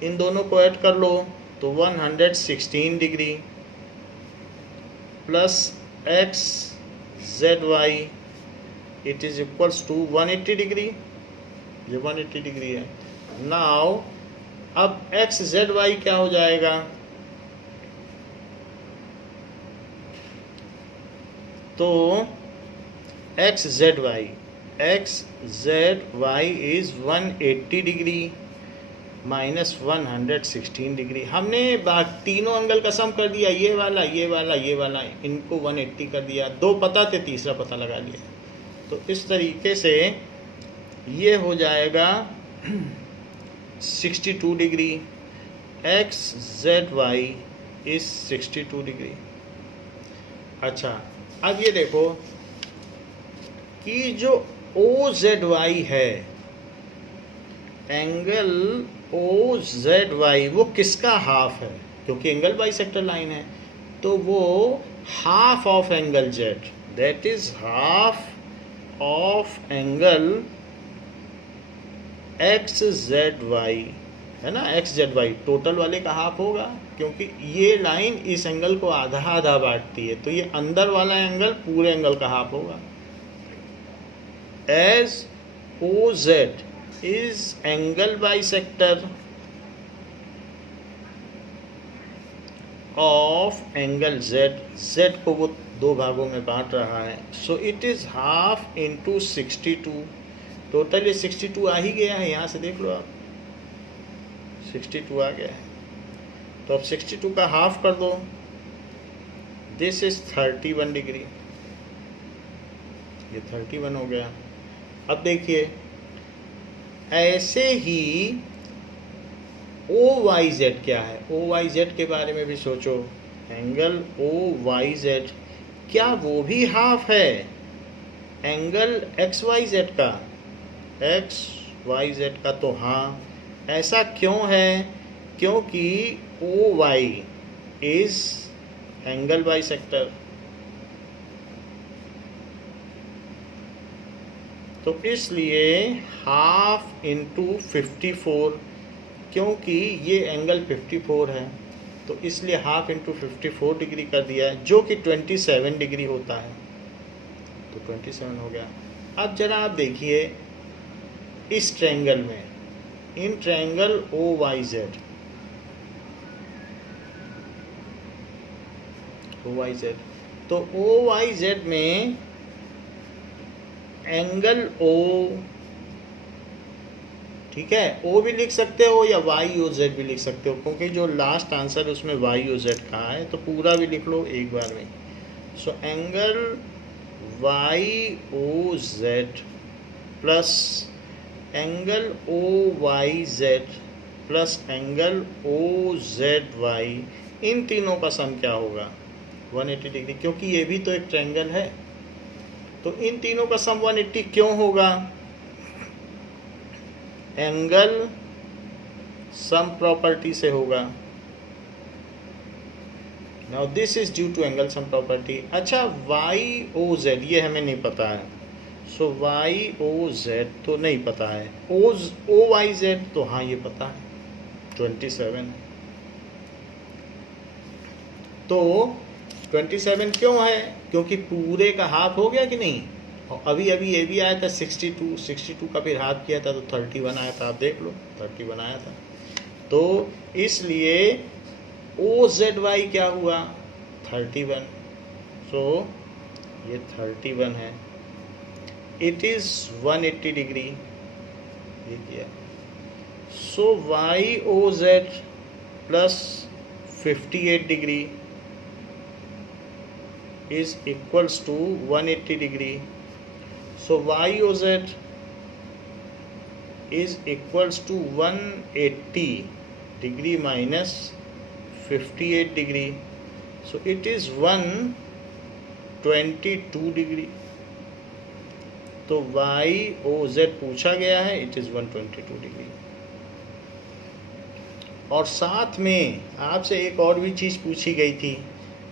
इन दोनों को ऐड कर लो तो 116 degree plus X Z Y, it is equals to 180 degree. ये 180 डिग्री है। नाउ अब एक्स जेड वाई क्या हो जाएगा, तो X Z Y is 180 degree minus 116 degree. हमने तीनों एंगल का सम कर दिया, ये वाला, इनको 180 कर दिया। दो पता थे, तीसरा पता लगा लिया। तो इस तरीके से ये हो जाएगा 62 degree, X Z Y is 62 degree. अच्छा, अब ये देखो कि जो ओ जेड वाई है, एंगल ओ जेड वाई, वो किसका हाफ है, क्योंकि एंगल बाइसेक्टर लाइन है, तो वो half of angle Z, that is half of angle X Z Y, है ना, एक्स जेड वाई टोटल वाले का हाफ होगा, क्योंकि ये लाइन इस एंगल को आधा आधा बांटती है, तो ये अंदर वाला एंगल पूरे एंगल का हाफ होगा। As O Z is angle bisector of angle Z, Z को वो दो भागों में बांट रहा है, so it is half into 62, total ये 62 आ ही गया है, यहाँ से देख लो आप 62 आ गया है, तो अब 62 का हाफ कर दो, दिस इज 31 डिग्री, ये 31 हो गया। अब देखिए ऐसे ही ओ वाई जेड क्या है, ओ वाई जेड के बारे में भी सोचो, एंगल ओ वाई जेड क्या वो भी हाफ है एंगल एक्स वाई जेड का, एक्स वाई जेड का, तो हाँ, ऐसा क्यों है, क्योंकि O Y is angle bisector, तो इसलिए हाफ इंटू 54, क्योंकि ये एंगल 54 है, तो इसलिए हाफ इंटू 54 डिग्री कर दिया है, जो कि 27 डिग्री होता है, तो 27 हो गया। अब जरा आप देखिए इस ट्रायंगल में, in triangle O Y Z, O Y Z, तो ओ वाई जेड में एंगल ओ, ठीक है, ओ भी लिख सकते हो या वाई ओ जेड भी लिख सकते हो, क्योंकि जो लास्ट आंसर उसमें वाई ओ जेड कहा है, तो पूरा भी लिख लो एक बार में। So angle Y O Z plus angle O Y Z plus angle O Z Y, इन तीनों का सम क्या होगा, 180 डिग्री, क्योंकि ये भी तो एक ट्रायंगल है, तो इन तीनों का सम 180 क्यों होगा, एंगल सम प्रॉपर्टी से होगा। Now this is due to angle sum property. अच्छा, वाई ओ जेड ये हमें नहीं पता है, सो वाई ओ जेड तो नहीं पता है, ओ वाई जेड तो हाँ ये पता है 27, तो 27 क्यों है, क्योंकि पूरे का हाफ हो गया कि नहीं, और अभी अभी ये भी आया था 62 का फिर हाफ किया था तो 31 आया था, आप देख लो 31 आया था, तो इसलिए ओ जेड वाई क्या हुआ 31, सो ये 31 है, इट इज 180 डिग्री, ये किया, so Y O Z plus 58 degree is equals to 180 degree, so y o z is equals to 180 degree minus 58 degree, so it is 122 degree, तो y o z पूछा गया है, it is 122 डिग्री। और साथ में आपसे एक और भी चीज़ पूछी गई थी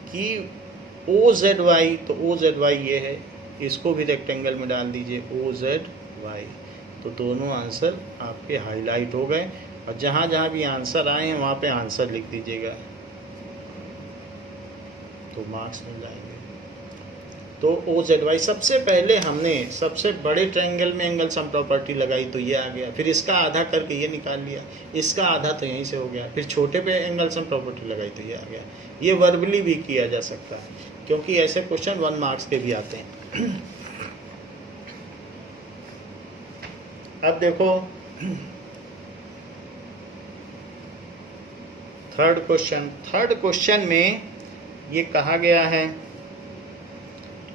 कि ओ जेड वाई, तो ओ जेड वाई ये है, इसको भी रेक्टेंगल में डाल दीजिए ओ जेड वाई, तो दोनों आंसर आपके हाईलाइट हो गए, और जहाँ जहाँ भी आंसर आए हैं वहाँ पे आंसर लिख दीजिएगा, तो मार्क्स मिल जाएंगे। तो ओ जेड वाई सबसे पहले हमने सबसे बड़े ट्रायंगल में एंगल सम प्रॉपर्टी लगाई तो ये आ गया, फिर इसका आधा करके ये निकाल लिया, इसका आधा तो यहीं से हो गया, फिर छोटे पे एंगल सम प्रॉपर्टी लगाई तो ये आ गया। ये वर्बली भी किया जा सकता है, क्योंकि ऐसे क्वेश्चन 1 मार्क्स के भी आते हैं। अब देखो थर्ड क्वेश्चन में ये कहा गया है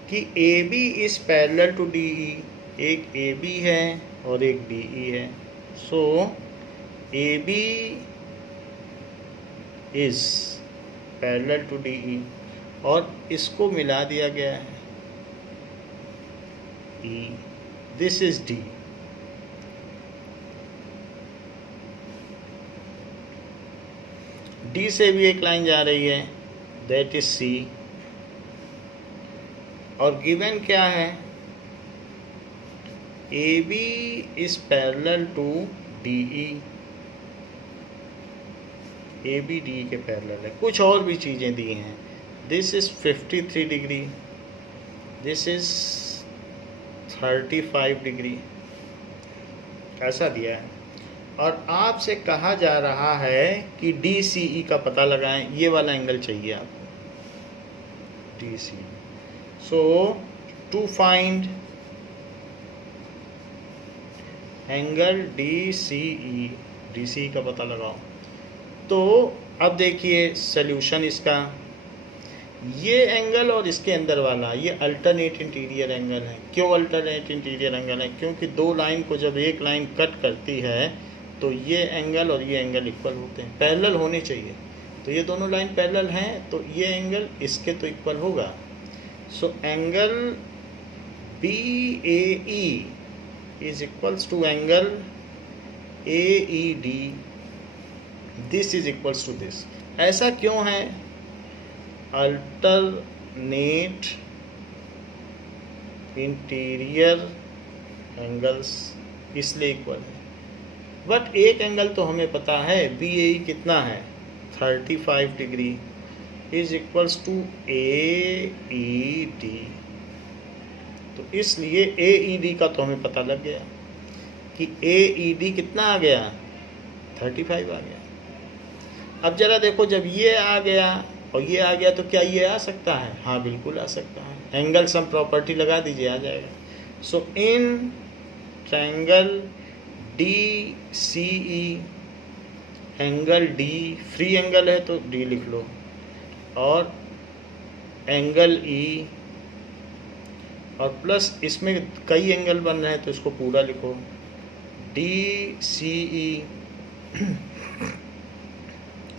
कि A B is parallel to D E, एक ए बी है और एक डी ई है, so A B is parallel to D E, और इसको मिला दिया गया है E, this is D. D से भी एक लाइन जा रही है, दैट इज सी, और गिवन क्या है, A B is parallel to D E, A B D के पैरेलल है। कुछ और भी चीज़ें दी हैं, this is 53 degree, this is 35 degree, ऐसा दिया है। और आपसे कहा जा रहा है कि डी सी ई का पता लगाएं, ये वाला एंगल चाहिए आपको, D C. So to find angle D C E का पता लगाओ। तो अब देखिए सल्यूशन इसका, ये एंगल और इसके अंदर वाला ये अल्टरनेट इंटीरियर एंगल है। क्यों अल्टरनेट इंटीरियर एंगल है? क्योंकि दो लाइन को जब एक लाइन कट करती है तो ये एंगल और ये एंगल इक्वल होते हैं, पैरेलल होने चाहिए। तो ये दोनों लाइन पैरेलल हैं तो ये एंगल इसके तो इक्वल होगा। So angle B A E is equals to angle A E D, this is equals to this. ऐसा क्यों है? अल्टरनेट इंटीरियर एंगल्स इसलिए इक्वल है। बट एक एंगल तो हमें पता है, बी ए ई कितना है, 35 degree is equals to A E D. तो इसलिए ए ई डी का तो हमें पता लग गया कि ए ई डी कितना आ गया, 35 आ गया। अब जरा देखो, जब ये आ गया और ये आ गया तो क्या ये आ सकता है? हाँ बिल्कुल आ सकता है। एंगल सम प्रॉपर्टी लगा दीजिए, आ जाएगा। So in triangle D C E, angle D free angle है तो डी लिख लो, और एंगल ई, और प्लस इसमें कई एंगल बन रहे हैं तो इसको पूरा लिखो, D C E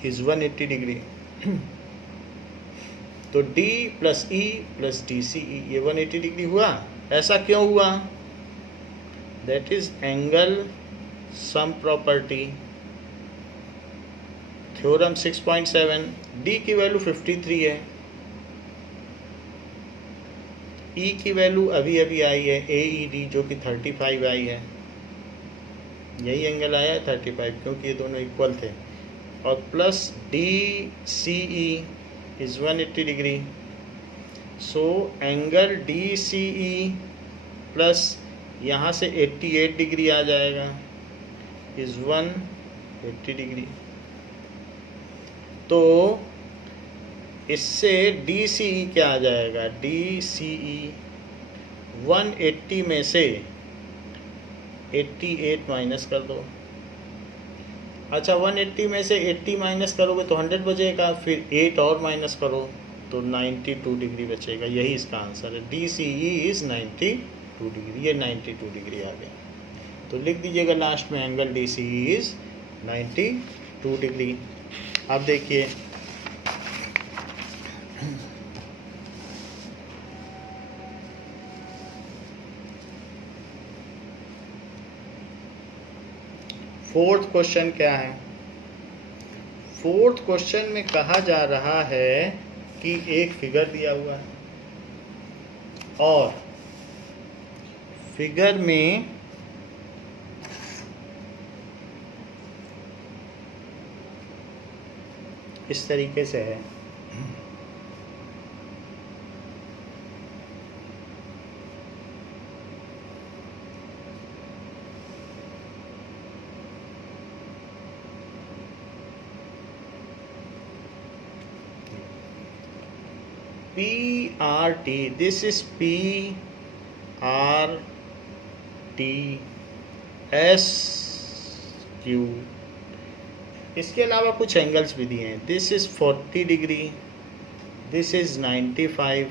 is 180 degree. तो D plus E plus D C E, ये 180 डिग्री हुआ। ऐसा क्यों हुआ? That is angle sum property, theorem 6.7। D की वैल्यू 53 है, E की वैल्यू अभी अभी आई है AED जो कि 35 आई है, यही एंगल आया है 35 क्योंकि ये दोनों इक्वल थे, और plus DCE is 180 degree. So angle DCE plus यहाँ से 88 डिग्री आ जाएगा, इज 180 डिग्री। तो इससे DCE क्या आ जाएगा, DCE 180 में से 88 माइनस कर दो। अच्छा 180 में से 80 माइनस करोगे तो 100 बचेगा, फिर 8 और माइनस करो तो 92 डिग्री बचेगा। यही इसका आंसर है, DCE इज़ 92 डिग्री। ये 92 डिग्री आ गया। तो लिख दीजिएगा लास्ट में एंगल DCE इज़ 92 डिग्री। अब देखिए फोर्थ क्वेश्चन क्या है। फोर्थ क्वेश्चन में कहा जा रहा है कि एक फिगर दिया हुआ है और फिगर में इस तरीके से है, PRT, this is PRT, SQ। इसके अलावा कुछ एंगल्स भी दिए हैं, this is 40 degree, this is 95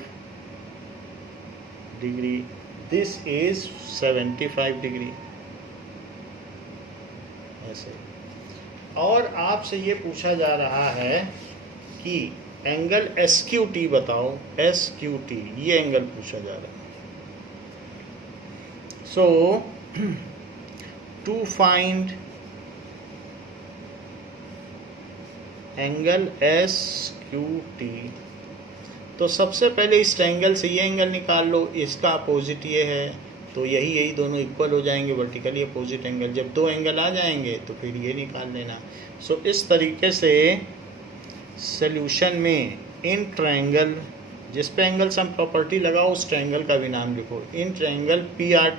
degree, this is 75 degree, ऐसे। और आपसे ये पूछा जा रहा है कि एंगल SQT बताओ, SQT ये एंगल पूछा जा रहा है। So to find angle S Q T. तो सबसे पहले इस ट्रायंगल से ये एंगल निकाल लो, इसका अपोजिट ये है, तो यही दोनों इक्वल हो जाएंगे, वर्टिकली अपोजिट एंगल। जब दो एंगल आ जाएंगे तो फिर ये निकाल लेना। सो इस तरीके से सॉल्यूशन में इन ट्रायंगल, जिस पे एंगल सम प्रॉपर्टी लगाओ उस ट्रायंगल का भी नाम लिखो। In triangle P R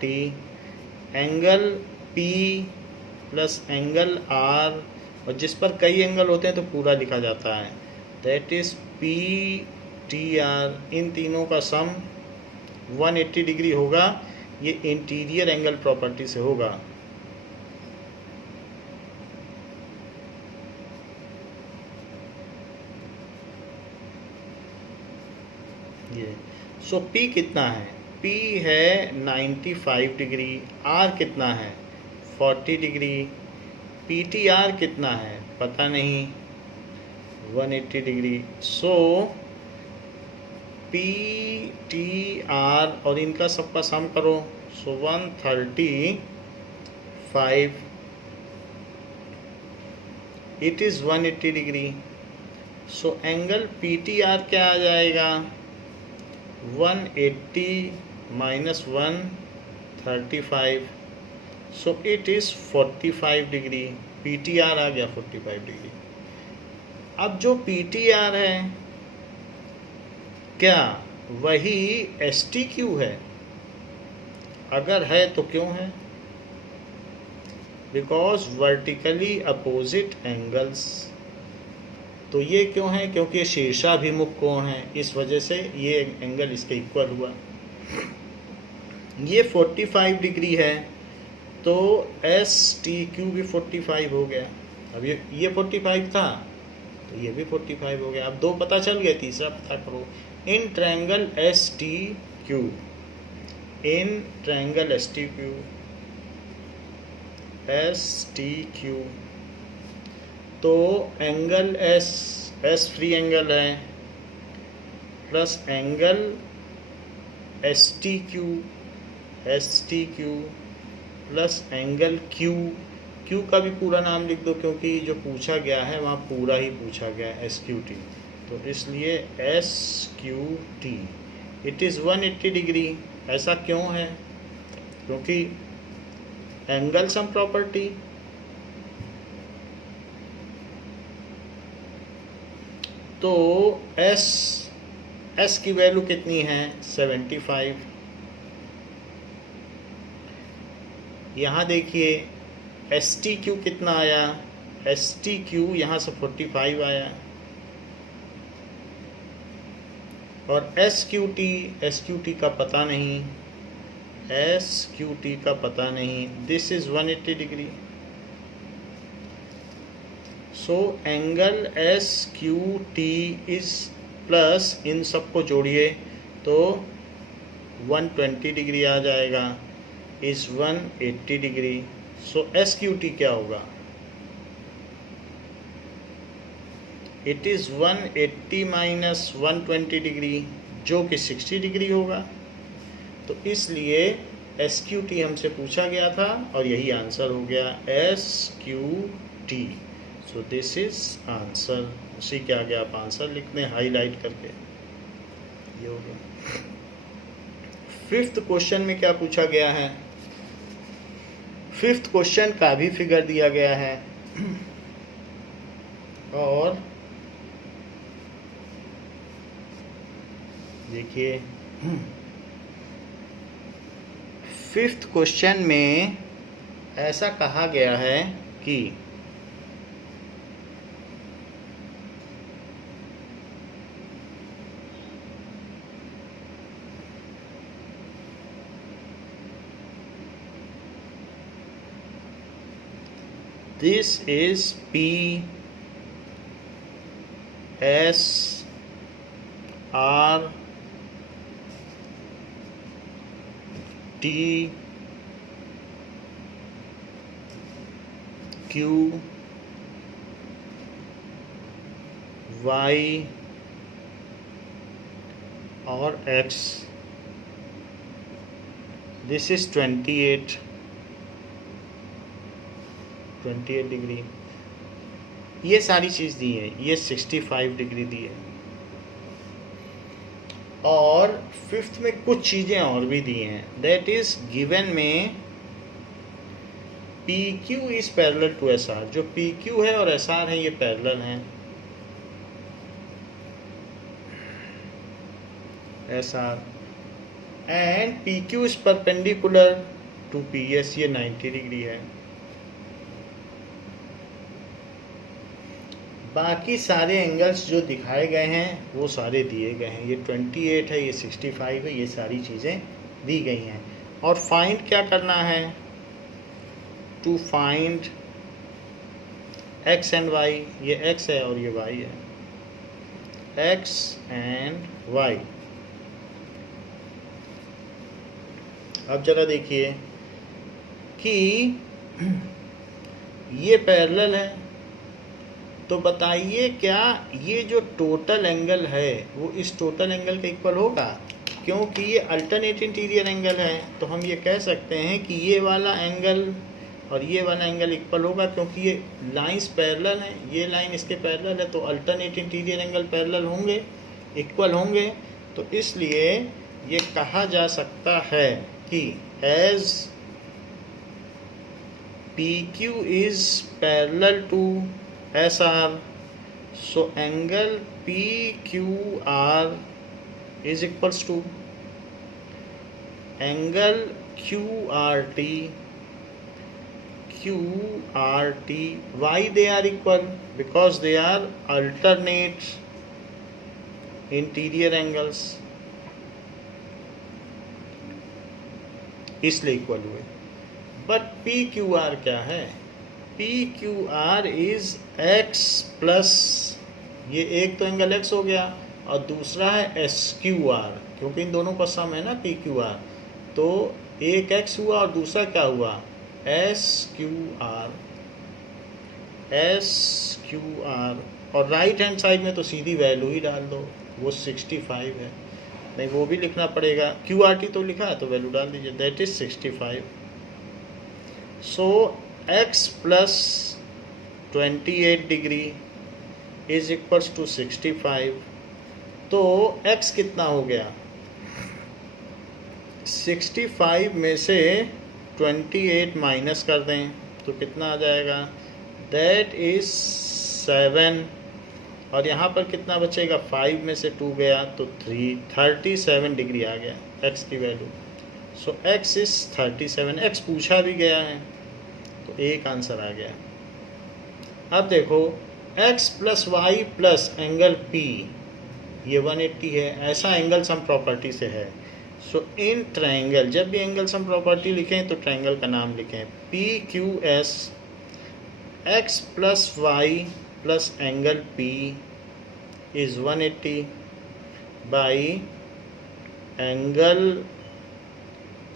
T angle P plus angle R, और जिस पर कई एंगल होते हैं तो पूरा लिखा जाता है, that is P T R. इन तीनों का सम 180 डिग्री होगा। ये इंटीरियर एंगल प्रॉपर्टी से होगा। ये सो P कितना है? P है 95 डिग्री। R कितना है? 40 डिग्री। PTR कितना है? पता नहीं, 180 डिग्री। सो PTR और इनका सबका सम करो, सो 135, it is 180 degree. So angle PTR क्या आ जाएगा? 180 minus 135, so it is 45 degree. PTR आ गया 45 डिग्री। अब जो PTR है क्या वही STQ है? अगर है तो क्यों है? Because vertically opposite angles. तो ये क्यों है? क्योंकि ये शीर्षाभिमुख कोण है, इस वजह से ये एंगल इसके इक्वल हुआ। ये 45 डिग्री है तो एस टी क्यू भी 45 हो गया। अब ये 45 था तो ये भी 45 हो गया। अब दो पता चल गया, तीसरा पता करो। In triangle S T Q, in triangle S T Q, तो एंगल एस फ्री एंगल है, plus angle S T Q plus angle Q का भी पूरा नाम लिख दो, क्योंकि जो पूछा गया है वहाँ पूरा ही पूछा गया है, एस क्यू टी। तो इसलिए S Q T it is 180 degree. ऐसा क्यों है? क्योंकि एंगल सम प्रॉपर्टी। तो एस की वैल्यू कितनी है? 75। यहाँ देखिए एस टी क्यू कितना आया? एस टी क्यू यहाँ से 45 आया, और एस क्यू टी का पता नहीं, this is 180 degree. So angle S Q T is plus, इन सबको जोड़िए तो 120 डिग्री आ जाएगा, is 180 degree. So S Q T क्या होगा? इट इज़ 180 माइनस 120 डिग्री, जो कि 60 डिग्री होगा। तो इसलिए एस क्यू टी हमसे पूछा गया था और यही आंसर हो गया, S Q T. So this is answer. उसी के आगे आप आंसर लिख दें हाईलाइट करके, ये हो गया। 5th क्वेश्चन में क्या पूछा गया है? 5th क्वेश्चन का भी फिगर दिया गया है, और देखिए 5th क्वेश्चन में ऐसा कहा गया है कि this is P S R T Q Y और X। This is 28 degree. ये सारी चीज़ दी है, ये 65 डिग्री दी है, और फिफ्थ में कुछ चीज़ें और भी दी हैं। दैट इज गिवन में P Q is parallel to S R. जो पी क्यू है और एस आर है ये पैरेलल हैं, S R, and P Q is perpendicular to P S, ये 90 डिग्री है। बाकी सारे एंगल्स जो दिखाए गए हैं वो सारे दिए गए हैं, ये 28 है, ये 65 है, ये सारी चीज़ें दी गई हैं। और फाइंड क्या करना है, to find X and Y, ये एक्स है और ये वाई है, एक्स एंड वाई। अब जरा देखिए कि ये पैरेलल है, तो बताइए क्या ये जो टोटल एंगल है वो इस टोटल एंगल के इक्वल होगा? क्योंकि ये अल्टरनेट इंटीरियर एंगल है, तो हम ये कह सकते हैं कि ये वाला एंगल और ये वाला एंगल इक्वल होगा, क्योंकि ये लाइंस पैरेलल हैं, ये लाइन इसके पैरेलल है, तो अल्टरनेट इंटीरियर एंगल पैरेलल होंगे, इक्वल होंगे। तो इसलिए ये कहा जा सकता है कि as P Q is parallel to S R, so angle P Q R is equals to angle Q R T, why they are equal? Because they are alternate interior angles, इसलिए इक्वल हुए। But P Q are क्या है? P Q R is x plus, ये एक तो angle x हो गया और दूसरा है एस क्यू आर, क्योंकि इन दोनों का सम है ना पी क्यू आर, तो एक एक्स हुआ और दूसरा क्या हुआ, S Q R, S Q R. और राइट हैंड साइड में तो सीधी वैल्यू ही डाल दो, वो 65 है, नहीं वो भी लिखना पड़ेगा, क्यू आर टी तो लिखा है तो वैल्यू डाल दीजिए, that is 65। So X plus 28 degree is equals to 65। तो x कितना हो गया, 65 में से 28 माइनस कर दें तो कितना आ जाएगा, दैट इज 7, और यहाँ पर कितना बचेगा, 5 में से 2 गया तो 37 डिग्री आ गया x की value. So x is 37, x पूछा भी गया है तो एक आंसर आ गया। अब देखो x plus Y plus angle P, ये 180 है, ऐसा एंगल सम प्रॉपर्टी से है। सो इन ट्रायंगल, जब भी एंगल सम प्रॉपर्टी लिखें तो ट्रायंगल का नाम लिखें, P Q S, X plus Y plus angle P is 180 by angle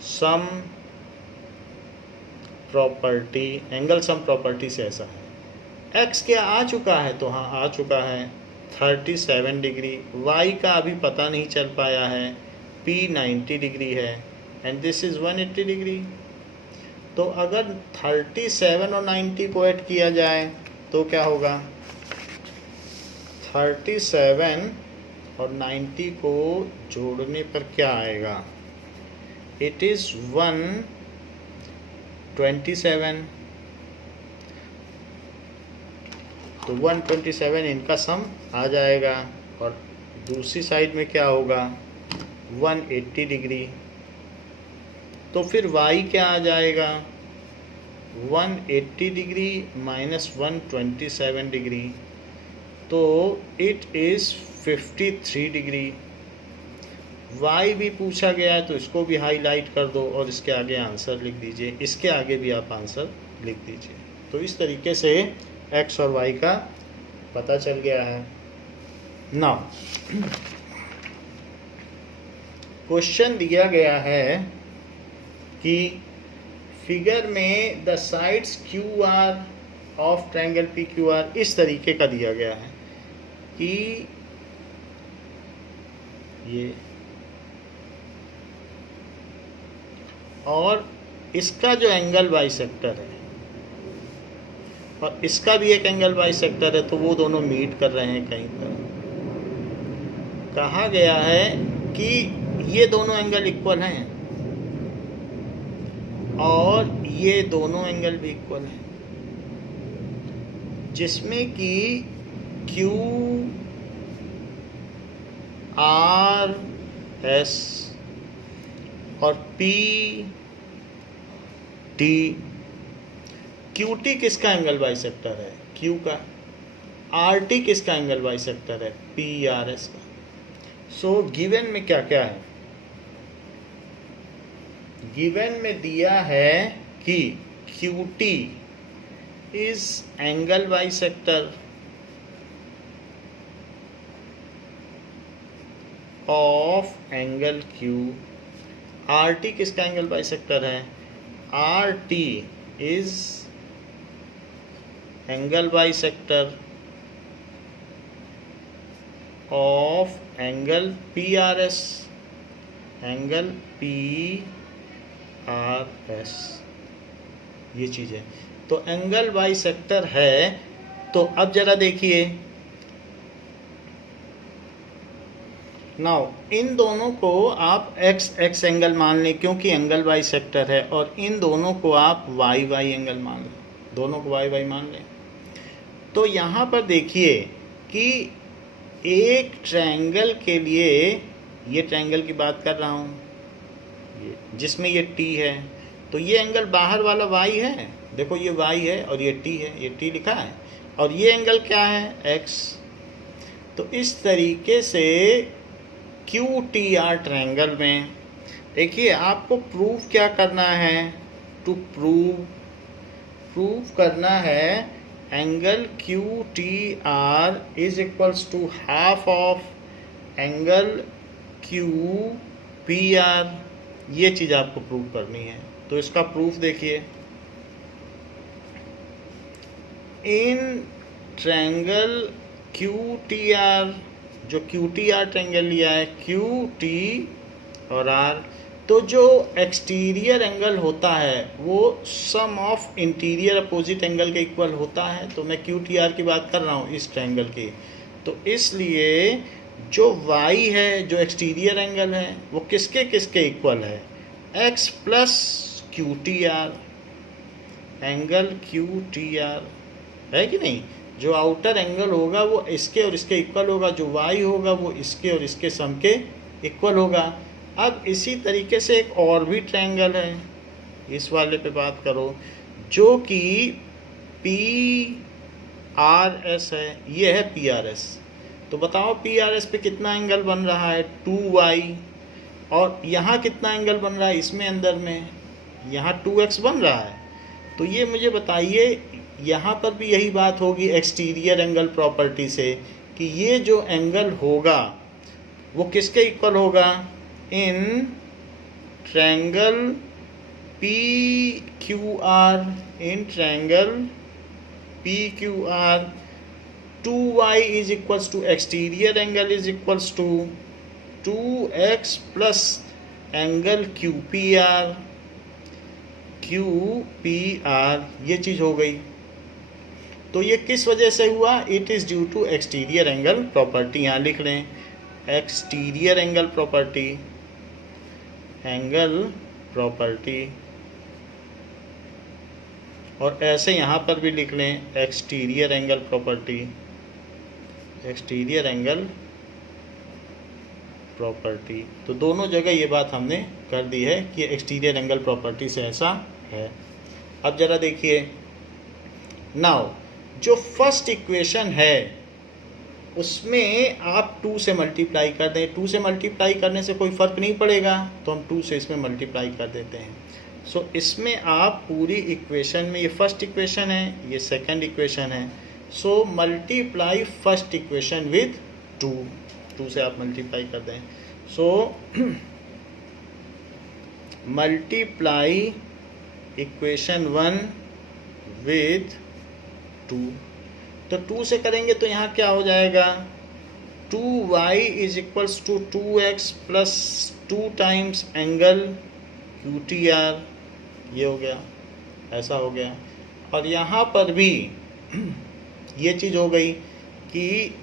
sum property, angle sum property से ऐसा है। x क्या आ चुका है, तो हाँ आ चुका है 37 डिग्री, y का अभी पता नहीं चल पाया है, P 90 डिग्री है एंड दिस इज़ 180 डिग्री। तो अगर 37 और 90 को ऐड किया जाए तो क्या होगा, 37 और 90 को जोड़ने पर क्या आएगा, इट इज़ 127, तो 127 इनका सम आ जाएगा, और दूसरी साइड में क्या होगा 180 डिग्री। तो फिर y क्या आ जाएगा, 180 डिग्री माइनस 127 डिग्री, तो इट इज़ 53 डिग्री। y भी पूछा गया है तो इसको भी हाईलाइट कर दो और इसके आगे आंसर लिख दीजिए, इसके आगे भी आप आंसर लिख दीजिए। तो इस तरीके से x और y का पता चल गया है। नाउ क्वेश्चन दिया गया है कि फिगर में the sides Q R of triangle P Q are, इस तरीके का दिया गया है कि ये, और इसका जो एंगल बाइसेक्टर है और इसका भी एक एंगल बाइसेक्टर है, तो वो दोनों मीट कर रहे हैं कहीं पर। कहा गया है कि ये दोनों एंगल इक्वल हैं और ये दोनों एंगल भी इक्वल हैं, जिसमें कि क्यू आर एस और पी टी। क्यू टी किसका एंगल बाइसेक्टर है? क्यू का। आर टी किसका एंगल बाइसेक्टर है? पी आर एस का। सो गिवन में क्या क्या है? गिवन में दिया है कि Q T is angle bisector of angle Q. R T किसका एंगल बाइसेक्टर है? R T is angle bisector of angle P R S. Angle P R S, ये चीज़ है। तो एंगल बाइसेक्टर है। तो अब जरा देखिए, नाउ इन दोनों को आप एक्स एक्स एंगल मान लें क्योंकि एंगल बाइसेक्टर है, और इन दोनों को आप वाई वाई एंगल मान लें, दोनों को वाई वाई मान लें। तो यहाँ पर देखिए कि एक ट्रायंगल के लिए, ये ट्रायंगल की बात कर रहा हूँ जिसमें ये टी है, तो ये एंगल बाहर वाला वाई है, देखो ये वाई है और ये टी है, ये टी लिखा है, और ये एंगल क्या है? एक्स। तो इस तरीके से क्यू टी आर ट्रायंगल में देखिए आपको प्रूव क्या करना है? टू प्रूव करना है angle Q T R is equals to half of angle Q P R. ये चीज़ आपको प्रूव करनी है। तो इसका प्रूफ देखिए, in triangle Q T are, जो क्यू टी आर ट्रायंगल लिया है, क्यू टी और आर, तो जो एक्सटीरियर एंगल होता है वो sum of interior opposite angle के इक्वल होता है। तो मैं क्यू टी आर की बात कर रहा हूँ इस ट्रायंगल की। तो इसलिए जो y है, जो एक्सटीरियर एंगल है, वो किसके किसके इक्वल है? x plus Q T are, angle Q T are, है कि नहीं? जो आउटर एंगल होगा वो इसके और इसके इक्वल होगा, जो y होगा वो इसके और इसके सम के इक्वल होगा। अब इसी तरीके से एक और भी ट्रायंगल है, इस वाले पे बात करो, जो कि पी आर एस है, ये है पी आर एस। तो बताओ पी आर एस पे कितना एंगल बन रहा है? 2y। और यहाँ कितना एंगल बन रहा है इसमें अंदर में? यहाँ 2x बन रहा है। तो ये मुझे बताइए, यहाँ पर भी यही बात होगी एक्सटीरियर एंगल प्रॉपर्टी से कि ये जो एंगल होगा वो किसके इक्वल होगा? इन triangle P Q are, in triangle P Q are 2y is equals to exterior angle is equals to 2x plus angle QPR, QPR, ये चीज़ हो गई। तो ये किस वजह से हुआ? It is due to exterior angle property. यहाँ लिख लें exterior angle property, angle property, और ऐसे यहाँ पर भी लिख लें exterior angle property, exterior angle property. तो दोनों जगह ये बात हमने कर दी है कि एक्सटीरियर एंगल प्रॉपर्टी से ऐसा है। अब जरा देखिए, नाउ जो फर्स्ट इक्वेशन है उसमें आप 2 से मल्टीप्लाई कर दें। 2 से मल्टीप्लाई करने से कोई फ़र्क नहीं पड़ेगा, तो हम 2 से इसमें मल्टीप्लाई कर देते हैं। सो इसमें आप पूरी इक्वेशन में, ये फर्स्ट इक्वेशन है, ये सेकंड इक्वेशन है, so multiply first equation with 2 से आप मल्टीप्लाई कर दें। सो मल्टीप्लाई इक्वेशन 1 विथ 2, तो 2 से करेंगे तो यहाँ क्या हो जाएगा? 2y is equals to 2x plus 2 times angle QTR, ये हो गया, ऐसा हो गया। और यहाँ पर भी ये चीज़ हो गई कि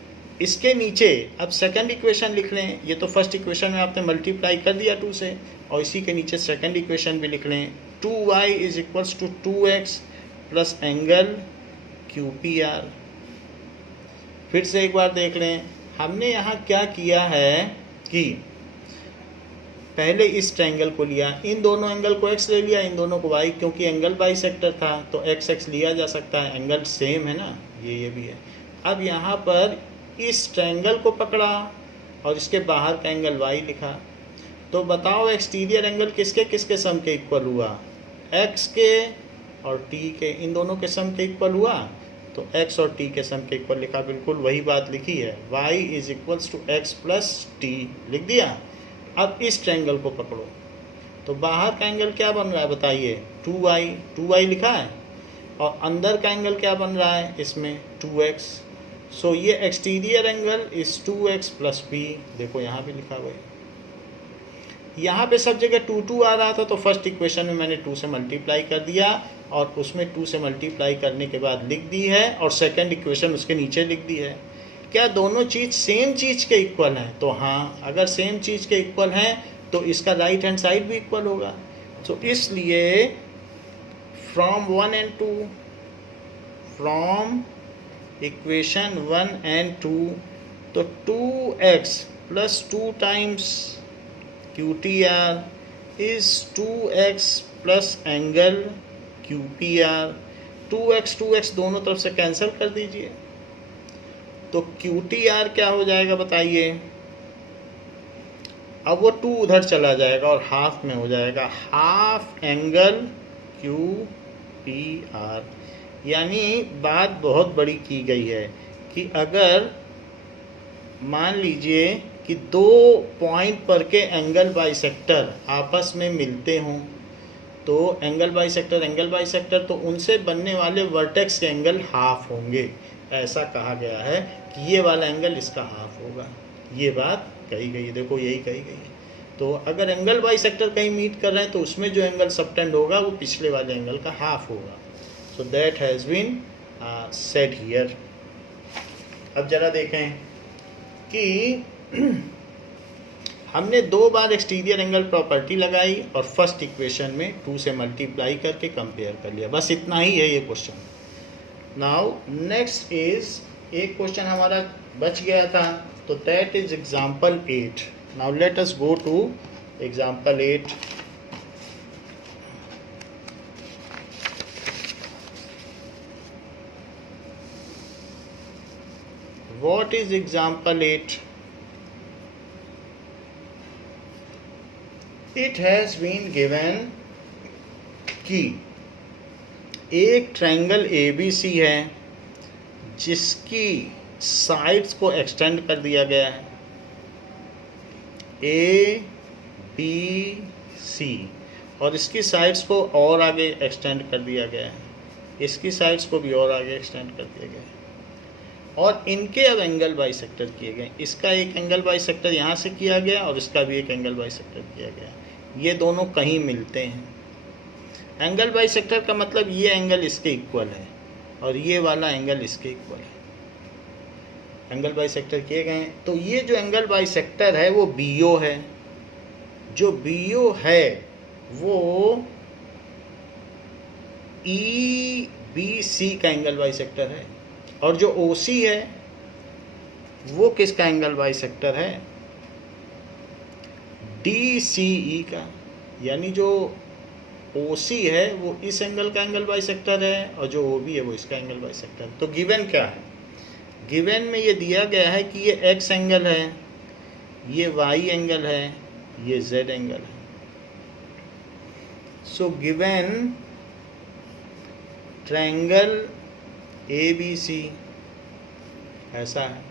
इसके नीचे अब सेकंड इक्वेशन लिख लें। ये तो फर्स्ट इक्वेशन में आपने मल्टीप्लाई कर दिया 2 से, और इसी के नीचे सेकंड इक्वेशन भी लिख लें। 2y is equals to 2x plus angle QPR। फिर से एक बार देख लें, हमने यहाँ क्या किया है कि पहले इस ट्रायंगल को लिया, इन दोनों एंगल को x ले लिया, इन दोनों को y, क्योंकि एंगल बाइसेक्टर था तो x लिया जा सकता है, एंगल सेम है ना, ये भी है। अब यहाँ पर इस ट्रायंगल को पकड़ा और इसके बाहर का एंगल y लिखा। तो बताओ एक्सटीरियर एंगल किसके किसके सम के इक्वल हुआ? x के और t के, इन दोनों के सम के इक्वल हुआ, तो x और t के सम के इक्वल लिखा। बिल्कुल वही बात लिखी है, y is equals to x plus t लिख दिया। अब इस ट्रायंगल को पकड़ो तो बाहर का एंगल क्या बन रहा है बताइए? 2y लिखा है, और अंदर का एंगल क्या बन रहा है इसमें? 2x। सो ये exterior angle is 2x plus p। देखो यहाँ भी लिखा हुआ है, यहाँ पे सब जगह 2 आ रहा था, तो फर्स्ट इक्वेशन में मैंने 2 से मल्टीप्लाई कर दिया और उसमें 2 से मल्टीप्लाई करने के बाद लिख दी है, और सेकंड इक्वेशन उसके नीचे लिख दी है। क्या दोनों चीज़ सेम चीज़ के इक्वल हैं? तो हाँ, अगर सेम चीज़ के इक्वल हैं तो इसका राइट हैंड साइड भी इक्वल होगा। तो इसलिए from 1 and 2, from equation 1 and 2, तो 2x plus 2 times QTR is 2x plus angle QPR। 2x दोनों तरफ से कैंसिल कर दीजिए, तो QTR क्या हो जाएगा बताइए? अब वो 2 उधर चला जाएगा और हाफ में हो जाएगा, हाफ एंगल QPR। यानी बात बहुत बड़ी की गई है कि अगर मान लीजिए कि 2 पॉइंट पर के एंगल बाइसेक्टर आपस में मिलते हों, तो एंगल बाइसेक्टर तो उनसे बनने वाले वर्टेक्स के एंगल हाफ होंगे। ऐसा कहा गया है कि ये वाला एंगल इसका हाफ होगा। ये बात कही गई है, देखो यही कही गई है। तो अगर एंगल बाइसेक्टर कहीं मीट कर रहे हैं तो उसमें जो एंगल सबटेंड होगा वो पिछले वाले एंगल का हाफ होगा। So that has been said here. अब जरा देखें कि हमने 2 बार एक्सटीरियर एंगल प्रॉपर्टी लगाई और फर्स्ट इक्वेशन में 2 से मल्टीप्लाई करके कंपेयर कर लिया, बस इतना ही है ये क्वेश्चन। नाउ नेक्स्ट इज, एक क्वेश्चन हमारा बच गया था, तो that is example 8। Now let us go to example 8। What is example 8? It has been given कि एक ट्रायंगल ABC है जिसकी साइड्स को एक्सटेंड कर दिया गया है, ABC, और इसकी साइड्स को और आगे एक्सटेंड कर दिया गया है, इसकी साइड्स को भी और आगे एक्सटेंड कर दिया गया है, और इनके अब एंगल बाइसेक्टर किए गए। इसका एक एंगल बाइसेक्टर यहाँ से किया गया और इसका भी एक एंगल बाइसेक्टर किया गया। ये दोनों कहीं मिलते हैं। एंगल बाइसेक्टर का मतलब ये एंगल इसके इक्वल है और ये वाला एंगल इसके इक्वल है। एंगल बाइसेक्टर किए गए हैं, तो ये जो एंगल बाइसेक्टर है वो BO है। जो BO है वो EBC का एंगल बाइसेक्टर है, और जो OC है वो किसका एंगल बाइसेक्टर है? DCE का। यानी जो OC है वो इस एंगल का एंगल बाइसेक्टर है और जो OB है वो इसका एंगल बाइसेक्टर। तो गिवन क्या है? गिवन में ये दिया गया है कि ये X एंगल है, ये Y एंगल है, ये Z एंगल है। सो गिवन ट्रायंगल ABC ऐसा है,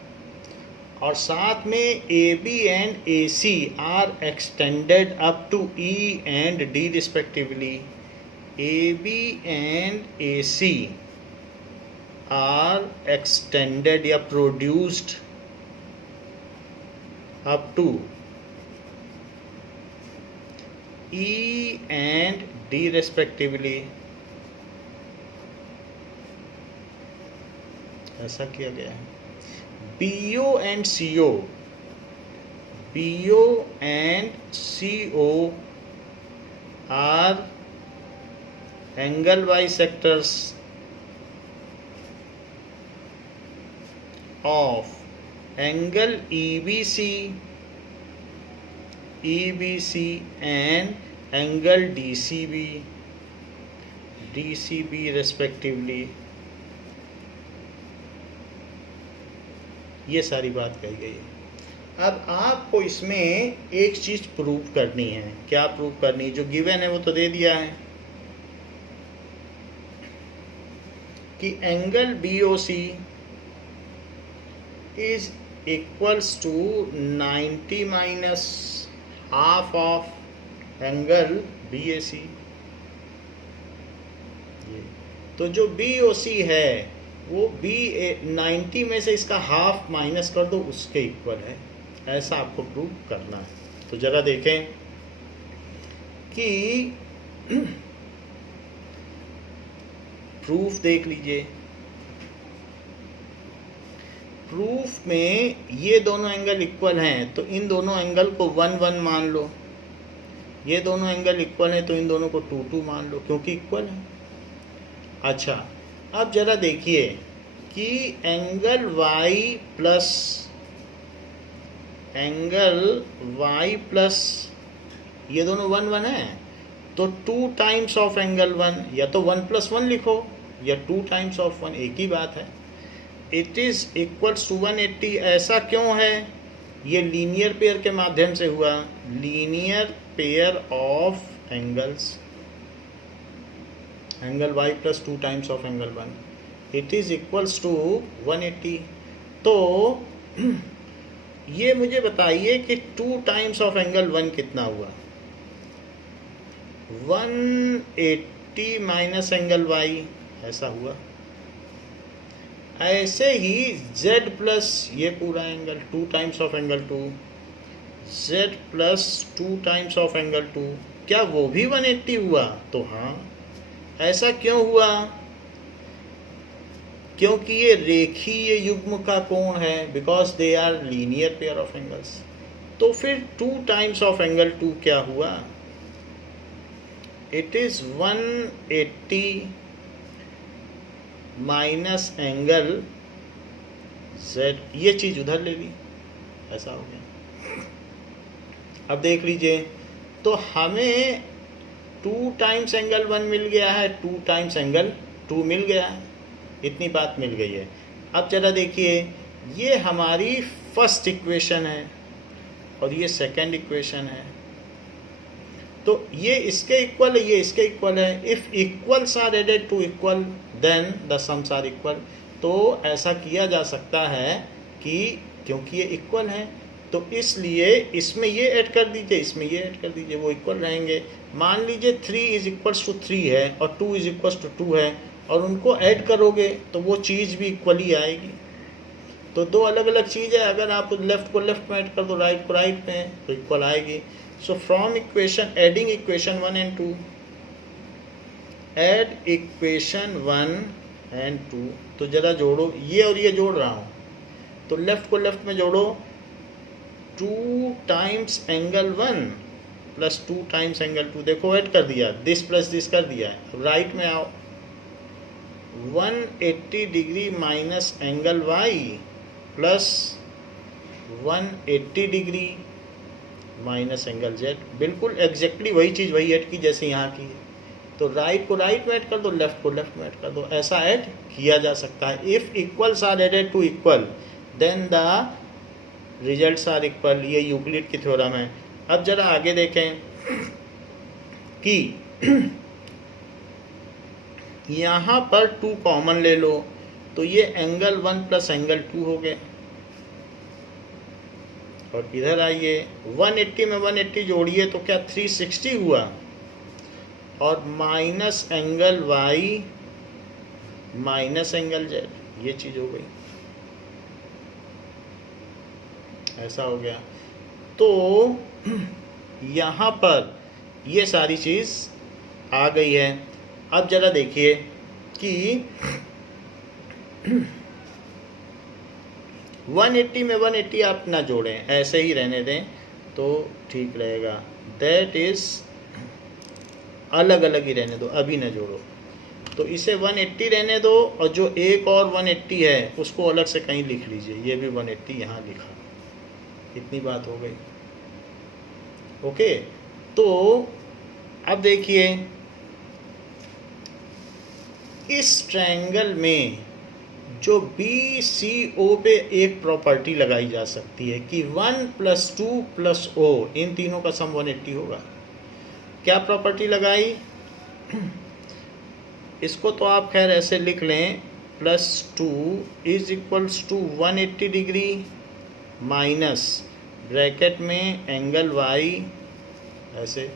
और साथ में AB and AC are extended up to E and D respectively. AB and AC are extended या produced up to E and D respectively, ऐसा किया गया है। BO and CO, BO and CO are angle bisectors of angle EBC and angle DCB respectively। ये सारी बात कही गई है। अब आपको इसमें एक चीज प्रूव करनी है। क्या प्रूव करनी है? जो गिवन है वो तो दे दिया है कि angle BOC is equals to 90 minus half of angle BAC। तो जो BOC है वो 90 में से इसका हाफ माइनस कर दो, उसके इक्वल है। ऐसा आपको प्रूव करना है। तो जरा देखें कि प्रूफ देख लीजिए। प्रूफ में ये दोनों एंगल इक्वल हैं तो इन दोनों एंगल को 1 1 मान लो। ये दोनों एंगल इक्वल हैं तो इन दोनों को 2 2 मान लो, क्योंकि इक्वल है। अच्छा, अब जरा देखिए कि एंगल y प्लस ये दोनों 1 1 है तो 2 टाइम्स ऑफ एंगल 1, या तो 1 + 1 लिखो या 2 टाइम्स ऑफ 1, एक ही बात है। It is equals to 180। ऐसा क्यों है? ये लीनियर पेयर के माध्यम से हुआ। Linear pair of angles, angle y plus 2 times of angle 1, it is equals to 180। तो ये मुझे बताइए कि 2 टाइम्स ऑफ एंगल 1 कितना हुआ? 180 माइनस एंगल y, ऐसा हुआ। ऐसे ही z प्लस ये पूरा angle 2 times of angle 2, z plus 2 times of angle 2, क्या वो भी 180 हुआ? तो हाँ। ऐसा क्यों हुआ? क्योंकि ये रेखीय युग्म का कोण है, because they are linear pair of angles. तो फिर 2 टाइम्स ऑफ एंगल 2 क्या हुआ? It is 180 minus angle z, ये चीज उधर ले ली, ऐसा हो गया। अब देख लीजिए, तो हमें 2 टाइम्स एंगल 1 मिल गया है, 2 टाइम्स एंगल 2 मिल गया है, इतनी बात मिल गई है। अब जरा देखिए, ये हमारी फर्स्ट इक्वेशन है और ये सेकंड इक्वेशन है। तो ये इसके इक्वल है, ये इसके इक्वल है। If equals are added to equal then the sums are equal. तो ऐसा किया जा सकता है कि क्योंकि ये इक्वल है तो इसलिए इसमें ये ऐड कर दीजिए, इसमें ये ऐड कर दीजिए, वो इक्वल रहेंगे। मान लीजिए 3 इज इक्वल्स टू 3 है और 2 इज इक्वल्स टू 2 है, और उनको ऐड करोगे तो वो चीज़ भी इक्वली आएगी। तो दो अलग अलग चीज़ है, अगर आप लेफ्ट को लेफ्ट में ऐड कर दो, राइट को राइट में, तो इक्वल आएगी। So from equation, adding equation 1 and 2, add equation 1 and 2, तो जरा जोड़ो, ये और ये जोड़ रहा हूँ, तो लेफ्ट को लेफ्ट में जोड़ो, 2 times angle 1 plus 2 times angle 2, देखो ऐड कर दिया, दिस प्लस दिस कर दिया है। अब राइट में आओ, 180 degree minus angle y plus 180 degree minus angle z, बिल्कुल एग्जैक्टली वही चीज़ वही ऐड की जैसे यहाँ की है। तो राइट को राइट में ऐड कर दो, लेफ्ट को लेफ्ट में ऐड कर दो, ऐसा ऐड किया जा सकता है। If equals are added to equal then the results are equal, ये यूक्लिड की थ्योरम है। अब जरा आगे देखें कि यहाँ पर 2 कॉमन ले लो, तो ये एंगल 1 प्लस एंगल 2 हो गए। और इधर आइए, 180 में 180 जोड़िए तो क्या 360 हुआ, और minus angle y minus angle z, ये चीज़ हो गई, ऐसा हो गया। तो यहाँ पर ये सारी चीज़ आ गई है। अब जरा देखिए कि 180 में 180 आप ना जोड़ें, ऐसे ही रहने दें तो ठीक रहेगा। दैट इज़ अलग अलग ही रहने दो, अभी ना जोड़ो। तो इसे 180 रहने दो, और जो एक और 180 है उसको अलग से कहीं लिख लीजिए, ये भी 180 यहाँ लिखा। इतनी बात हो गई। ओके, तो अब देखिए इस ट्रायंगल में जो BCO पे एक प्रॉपर्टी लगाई जा सकती है कि 1 + 2 + O, इन तीनों का सम 180 होगा। क्या प्रॉपर्टी लगाई? इसको तो आप खैर ऐसे लिख लें, +2 = 180 डिग्री माइनस ब्रैकेट में एंगल Y ऐसे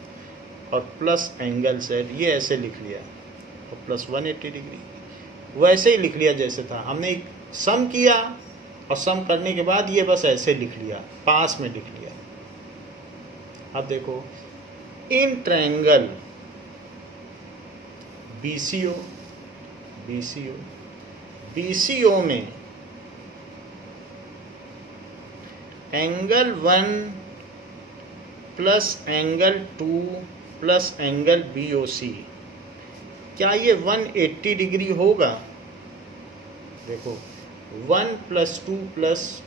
और प्लस एंगल Z, ये ऐसे लिख लिया, और प्लस 180 डिग्री वैसे ही लिख लिया जैसे था। हमने सम किया और सम करने के बाद ये बस ऐसे लिख लिया, पास में लिख लिया। अब देखो इन ट्रायंगल BCO में angle 1 plus angle 2 plus angle BOC, क्या ये 180 डिग्री होगा? देखो 1 + 2 +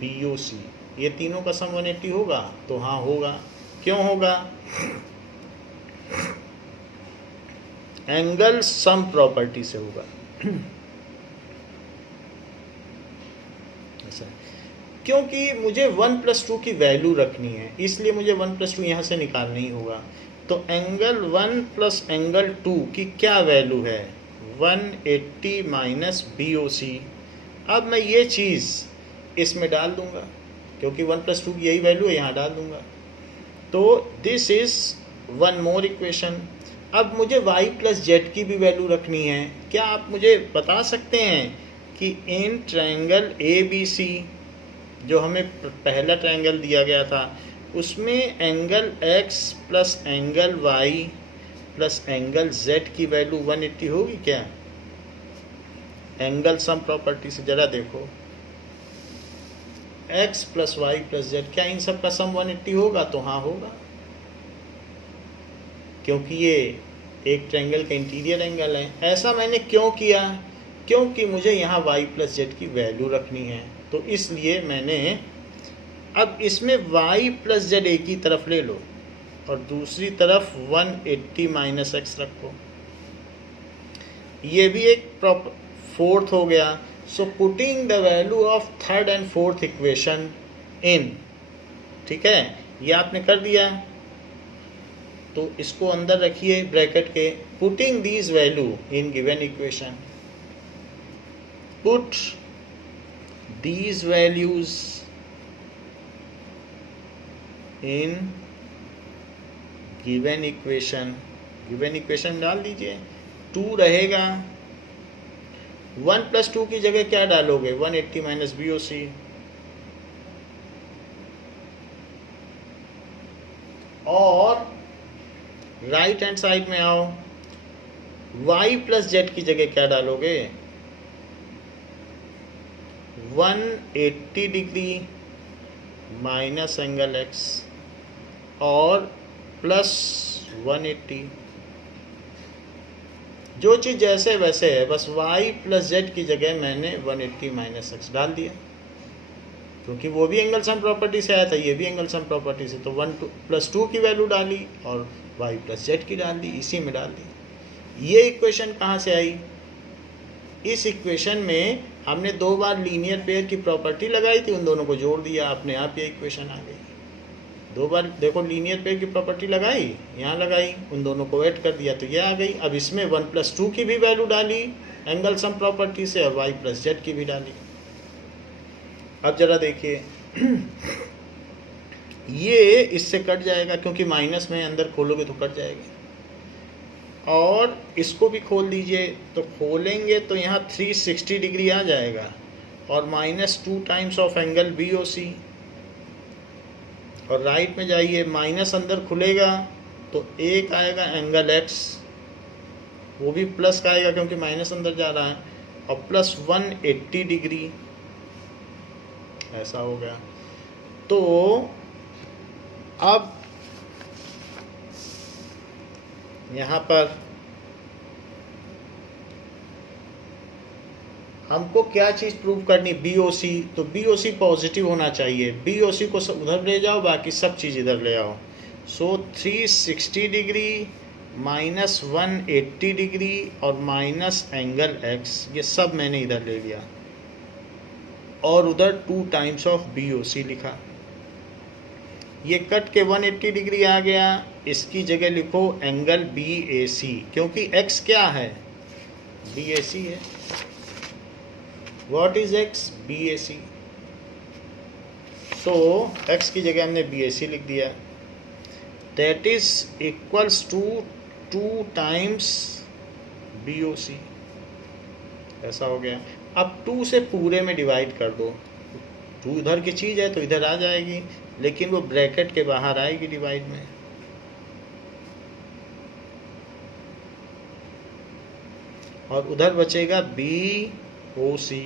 BOC, ये तीनों का सम 180 होगा? तो हाँ होगा। क्यों होगा? एंगल सम प्रॉपर्टी से होगा। ऐसा, क्योंकि मुझे 1 + 2 की वैल्यू रखनी है, इसलिए मुझे 1 + 2 यहाँ से निकालना ही होगा। तो एंगल 1 + एंगल 2 की क्या वैल्यू है? 180 - BOC। अब मैं ये चीज़ इसमें डाल दूंगा, क्योंकि 1 + 2 की यही वैल्यू है, यहाँ डाल दूंगा। तो this is one more equation. अब मुझे y + z की भी वैल्यू रखनी है। क्या आप मुझे बता सकते हैं कि इन ट्रायंगल ABC, जो हमें पहला ट्रायंगल दिया गया था, उसमें angle X + angle Y + angle Z की वैल्यू 180 होगी क्या? एंगल सम प्रॉपर्टी से ज़रा देखो, X + Y + Z, क्या इन सब का सम 180 होगा? तो हाँ होगा, क्योंकि ये एक ट्रायंगल का इंटीरियर एंगल है। ऐसा मैंने क्यों किया? क्योंकि मुझे यहाँ y + z की वैल्यू रखनी है, तो इसलिए मैंने अब इसमें y + z एक ही तरफ ले लो और दूसरी तरफ 180 - x रखो। ये भी एक फोर्थ हो गया। So putting the value of third and fourth equation in, ठीक है, ये आपने कर दिया। तो इसको अंदर रखिए ब्रैकेट के, putting these value in given equation, put these values in given equation. Given equation डाल दीजिए। 2 रहेगा, 1 + 2 की जगह क्या डालोगे? 180 - BOC, और राइट हैंड साइड में आओ, y + z की जगह क्या डालोगे? 180 डिग्री माइनस एंगल x और प्लस 180। जो चीज़ जैसे वैसे है, बस y + z की जगह मैंने 180 - x डाल दिया, क्योंकि वो भी एंगल सम प्रॉपर्टी से आया था, ये भी एंगल सम प्रॉपर्टी से। तो 1 + 2 की वैल्यू डाली और y + z की डाल दी, इसी में डाल दी। ये इक्वेशन कहाँ से आई? इस इक्वेशन में हमने 2 बार लीनियर पेयर की प्रॉपर्टी लगाई थी, उन दोनों को जोड़ दिया, अपने आप ये इक्वेशन आ गई। 2 बार देखो लीनियर पेयर की प्रॉपर्टी लगाई, यहाँ लगाई, उन दोनों को ऐड कर दिया तो ये आ गई। अब इसमें 1 + 2 की भी वैल्यू डाली एंगल सम प्रॉपर्टी से, और y + z की भी डाली। अब जरा देखिए, ये इससे कट जाएगा, क्योंकि माइनस में अंदर खोलोगे तो कट जाएगा। और इसको भी खोल दीजिए, तो खोलेंगे तो यहाँ 360 डिग्री आ जाएगा, और -2 टाइम्स ऑफ एंगल BOC। और राइट में जाइए, माइनस अंदर खुलेगा तो एक आएगा एंगल x, वो भी प्लस का आएगा क्योंकि माइनस अंदर जा रहा है, और प्लस 180 डिग्री ऐसा हो गया। तो अब यहाँ पर हमको क्या चीज़ प्रूव करनी, BOC, तो BOC पॉजिटिव होना चाहिए। BOC को उधर ले जाओ, बाकी सब चीज़ इधर ले आओ। सो 360 डिग्री माइनस 180 डिग्री और माइनस एंगल x, ये सब मैंने इधर ले लिया और उधर 2 टाइम्स ऑफ BOC लिखा। ये कट के 180 डिग्री आ गया, इसकी जगह लिखो एंगल BAC, क्योंकि x क्या है, BAC है। What is x? BAC। तो x की जगह हमने BAC लिख दिया, that is equals to 2 times BOC, ऐसा हो गया। अब 2 से पूरे में डिवाइड कर दो, 2 इधर की चीज़ है तो इधर आ जाएगी, लेकिन वो ब्रैकेट के बाहर आएगी डिवाइड में। और उधर बचेगा BOC।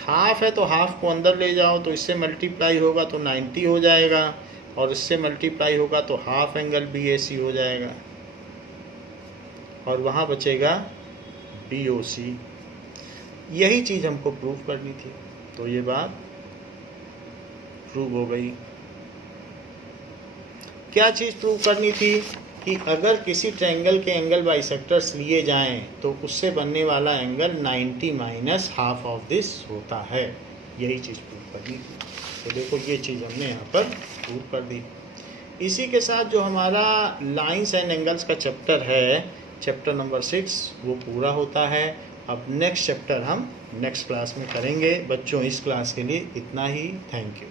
हाफ है तो हाफ को अंदर ले जाओ, तो इससे मल्टीप्लाई होगा तो 90 हो जाएगा, और इससे मल्टीप्लाई होगा तो हाफ एंगल BAC हो जाएगा, और वहाँ बचेगा BOC। यही चीज़ हमको प्रूव करनी थी, तो ये बात प्रूव हो गई। क्या चीज़ प्रूव करनी थी कि अगर किसी ट्रायंगल के एंगल बाइसेक्टर्स लिए जाएं तो उससे बनने वाला angle 90 minus half of this होता है। यही चीज़ प्रूव करनी थी। तो देखो ये चीज़ हमने यहाँ पर प्रूव कर दी। इसी के साथ जो हमारा लाइंस एंड एंगल्स का चैप्टर है, चैप्टर नंबर 6, वो पूरा होता है। अब नेक्स्ट चैप्टर हम नेक्स्ट क्लास में करेंगे। बच्चों, इस क्लास के लिए इतना ही। Thank you.